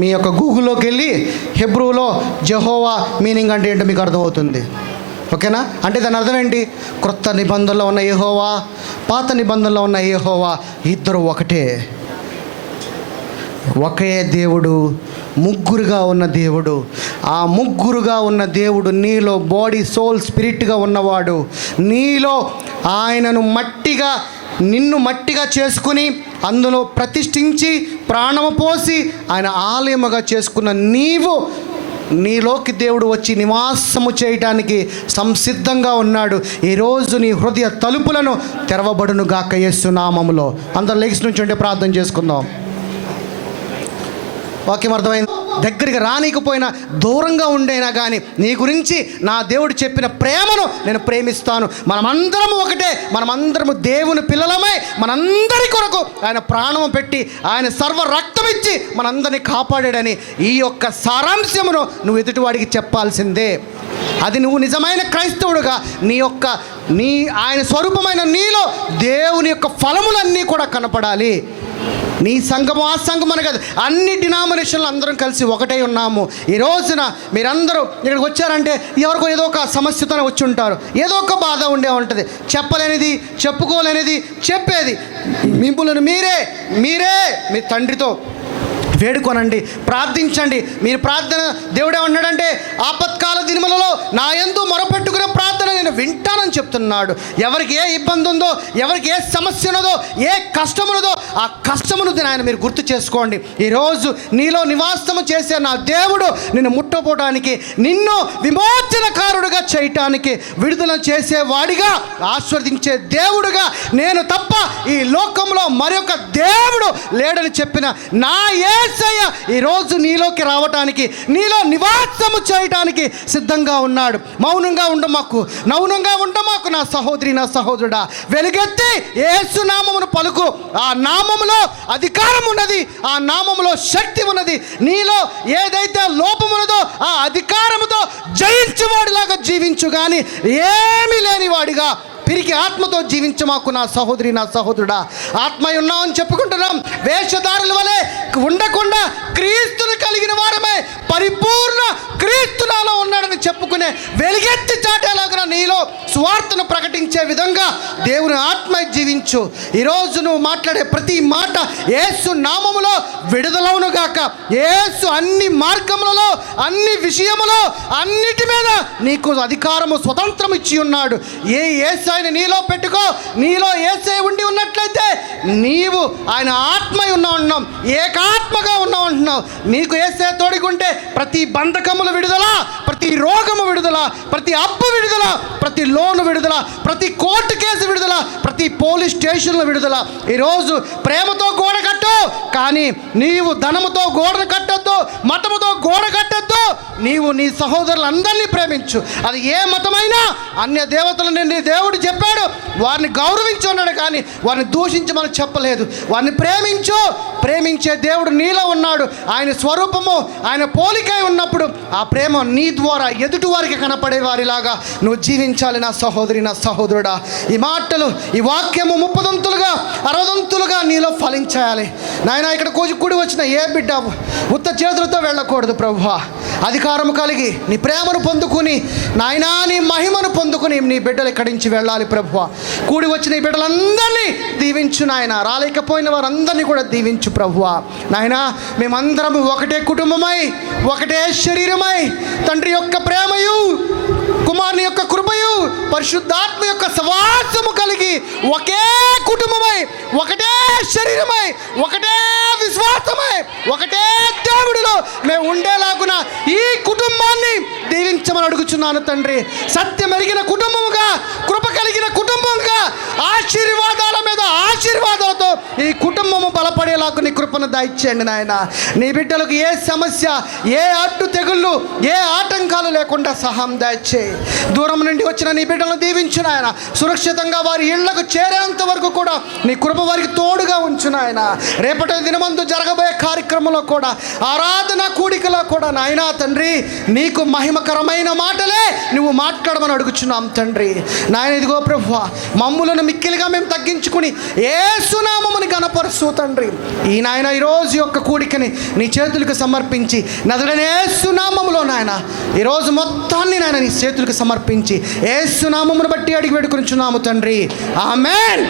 మీ యొక్క గూగుల్లోకి వెళ్ళి హెబ్రూలో జెహోవా మీనింగ్ అంటే ఏంటో మీకు అర్థమవుతుంది. ఓకేనా? అంటే దాని అర్థం ఏంటి? క్రొత్త నిబంధనలో ఉన్న యెహోవా, పాత నిబంధనలో ఉన్న యెహోవా ఇద్దరు ఒకటే, ఒకే దేవుడు, ముగ్గురుగా ఉన్న దేవుడు. ఆ ముగ్గురుగా ఉన్న దేవుడు నీలో బాడీ, సోల్, స్పిరిట్గా ఉన్నవాడు. నీలో ఆయనను నిన్ను మట్టిగా చేసుకుని అందులో ప్రతిష్ఠించి ప్రాణము పోసి ఆయన ఆలయముగా చేసుకున్న నీలోకి దేవుడు వచ్చి నివాసము చేయటానికి సంసిద్ధంగా ఉన్నాడు. ఈరోజు నీ హృదయ తలుపులను తెరవబడును గాక యేసు నామములో. అందరూ లెగ్స్ నుంచి ఉంటే ప్రార్థన చేసుకుందాం. వాక్యం అర్థమైంది. దగ్గరికి రానికపోయినా దూరంగా ఉండైనా కానీ నీ గురించి నా దేవుడు చెప్పిన ప్రేమను నేను ప్రేమిస్తాను. మనమందరము ఒకటే, మనమందరము దేవుని పిల్లలమై మనందరి కొరకు ఆయన ప్రాణము పెట్టి ఆయన సర్వ రక్తం ఇచ్చి మనందరినీ కాపాడాడని ఈ యొక్క సారాంశమును నువ్వు ఎదుటివాడికి చెప్పాల్సిందే. అది నువ్వు నిజమైన క్రైస్తవుడుగా ఆయన స్వరూపమైన నీలో దేవుని యొక్క ఫలములన్నీ కూడా కనపడాలి. నీ సంఘము ఆ సంఘం అని కాదు, అన్ని డినామినేషన్లు అందరం కలిసి ఒకటే ఉన్నాము. ఈ రోజున మీరందరూ ఇక్కడికి వచ్చారంటే ఎవరికో ఏదో ఒక సమస్యతోనే వచ్చి ఉంటారు, ఏదో ఒక బాధ ఉండే ఉంటుంది, చెప్పలేనిది, చెప్పుకోలేనిది, చెప్పేది. మిమ్మల్ని మీరే మీ తండ్రితో వేడుకోనండి, ప్రార్థించండి. మీరు ప్రార్థన దేవుడు ఏమన్నాడంటే ఆపత్కాల దినములలో నా యందు మొరపెట్టుకునే ప్రార్థన నేను వింటానని చెప్తున్నాడు. ఎవరికి ఏ ఇబ్బంది ఉందో, ఎవరికి ఏ సమస్య ఉన్నదో, ఏ కష్టం ఉన్నదో ఆ కష్టమును ఆయన మీరు గుర్తు చేసుకోండి. ఈరోజు నీలో నివాసము చేసే నా దేవుడు నిన్ను ముట్టపోవడానికి, నిన్ను విమోచనకారుడుగా చేయటానికి, విడుదల చేసేవాడిగా, ఆశీర్వదించే దేవుడుగా నేను తప్ప ఈ లోకంలో మరొక దేవుడు లేడని చెప్పిన నా యేసయ్య ఈరోజు నీలోకి రావటానికి, నీలో నివాసము చేయటానికి సిద్ధంగా ఉన్నాడు. మౌనంగా ఉండమాకు నా సహోదరి, నా సహోదరుడా. వెలుగెత్తి యేసు నామమును పలుకు. ఆ నామములో అధికారం ఉన్నది, ఆ నామములో శక్తి ఉన్నది. నీలో ఏదైతే లోపమున్నదో ఆ అధికారముతో జయించువాడిలాగా జీవించు, కానీ ఏమీ లేనివాడిగా పిరికి ఆత్మతో జీవించమాకు నా సహోదరి, నా సహోదరుడా. ఆత్మ ఉన్నామని చెప్పుకుంటున్నాం, వేషధారుల వలె ఉండకుండా క్రీస్తును కలిగిన వారమే, పరిపూర్ణ క్రీస్తు నాలో ఉన్నాడని చెప్పుకునే వెలుగెత్తి చాటేలాగా నీలో సువార్తను ప్రకటించే విధంగా దేవుని ఆత్మ జీవించు. ఈరోజు నువ్వు మాట్లాడే ప్రతి మాట యేసు నామములో విడుదలవును గాక. యేసు అన్ని మార్గములలో, అన్ని విషయములో, అన్నిటి మీద నీకు అధికారము, స్వతంత్రం ఇచ్చి ఉన్నాడు. యేసు నీలో పెట్టుకో. నీలో యేసే ఉండి ఉన్నట్లయితే నీవు ఆయన ఆత్మ ఉన్నావు, ఏకాత్మగా ఉన్నావు అంటున్నావు. నీకు యేసే తోడుకుంటే ప్రతి బంధకముల విడుదల, ప్రతి రోగము విడుదల, ప్రతి అప్పు విడుదల, ప్రతి లోను విడుదల, ప్రతి కోర్టు కేసు విడుదల, ప్రతి పోలీస్ స్టేషన్ల విడుదల. ఈరోజు ప్రేమతో గోడ కట్టు, కానీ నీవు ధనముతో గోడను కట్టొద్దు, మతముతో గోడ కట్టొద్దు. నీవు నీ సహోదరులందరినీ ప్రేమించు. అది ఏ మతమైనా, అన్య దేవతలను నీ దేవుడు చెప్పాడు వారిని గౌరవించు అన్నాడు, కానీ వారిని దూషించమని చెప్పలేదు. వారిని ప్రేమించు. ప్రేమించే దేవుడు నీలో ఉన్నాడు. ఆయన స్వరూపము, ఆయన పోలికై ఉన్నప్పుడు ఆ ప్రేమ నీ ద్వారా ఎదుటి వారికి కనపడే వారిలాగా నువ్వు జీవించాలి నా సహోదరి, నా సహోదరుడా. ఈ మాటలు, ఈ వాక్యము 30 60 నీలో ఫలించాలి నాయన. ఇక్కడ కూడి వచ్చిన ఏ బిడ్డ ఉత్త చేతులతో వెళ్ళకూడదు ప్రభువా. అధికారం కలిగి నీ ప్రేమను పొందుకుని నాయనా, నీ మహిమను పొందుకుని నీ బిడ్డలు ఇక్కడి నుంచి వెళ్ళాలి ప్రభువా. కూడి వచ్చిన ఈ బిడ్డలందరినీ దీవించు నాయన. రాలేకపోయిన వారందరినీ కూడా దీవించు ప్రభువా. నాయనా, మేమందరము ఒకటే కుటుంబమై, ఒకటే శరీరమై, తండ్రి యొక్క ప్రేమయు, కుమారుని యొక్క కృపయు, పరిశుద్ధాత్మ యొక్క సవాసము కలిగి ఒకే కుటుంబమై, ఒకటే శరీరమై, ఒకటే విశ్వాసమై, ఒకటే దేవుడిలో మేము ఉండేలాగున ఈ కుటుంబాన్ని దీవించమని అడుగుచున్నాను తండ్రి. సత్యం ఎరిగిన కుటుంబముగా, కృప కలిగిన కుటుంబంగా, ఆశీర్వాదాల మీద ఆశీర్వాదాలతో ఈ కుటుంబము బలపడేలాగా నీ కృపను దయచేయండి నాయన. నీ బిడ్డలకు ఏ సమస్య, ఏ అడ్డు తెగుళ్ళు, ఏ ఆటంకాలు లేకుండా సహాయం దయచేయి. దూరం నుండి వచ్చిన నీ బిడ్డలను దీవించు నాయన. సురక్షితంగా వారి ఇళ్లకు చేరేంత వరకు కూడా నీ కృప వారికి తోడుగా ఉంచు నాయన. రేపటి దినమందు జరగబోయే కార్యక్రమంలో కూడా, ఆరాధన కూడికలో కూడా నాయనా తండ్రి, నీకు మహిమకరమైన మాటలే నువ్వు మాట్లాడమని అడుగుచున్నాం తండ్రి. నాయన ఇదిగో ప్రభువా, మమ్ములను మిక్కిలిగా మేము తగ్గించుకుని యేసునామముని గణపరుస్తూ తండ్రి, ఈ నాయన ఈరోజు యొక్క కూడికని నీ చేతులకు సమర్పించి నదుడైన యేసునామములో నాయన ఈరోజు మొత్తాన్ని నాయన నీ చేతులకు సమర్పించి యేసునామమును బట్టి అడిగి వేడుకొనుచున్నాము తండ్రి. ఆమేన్.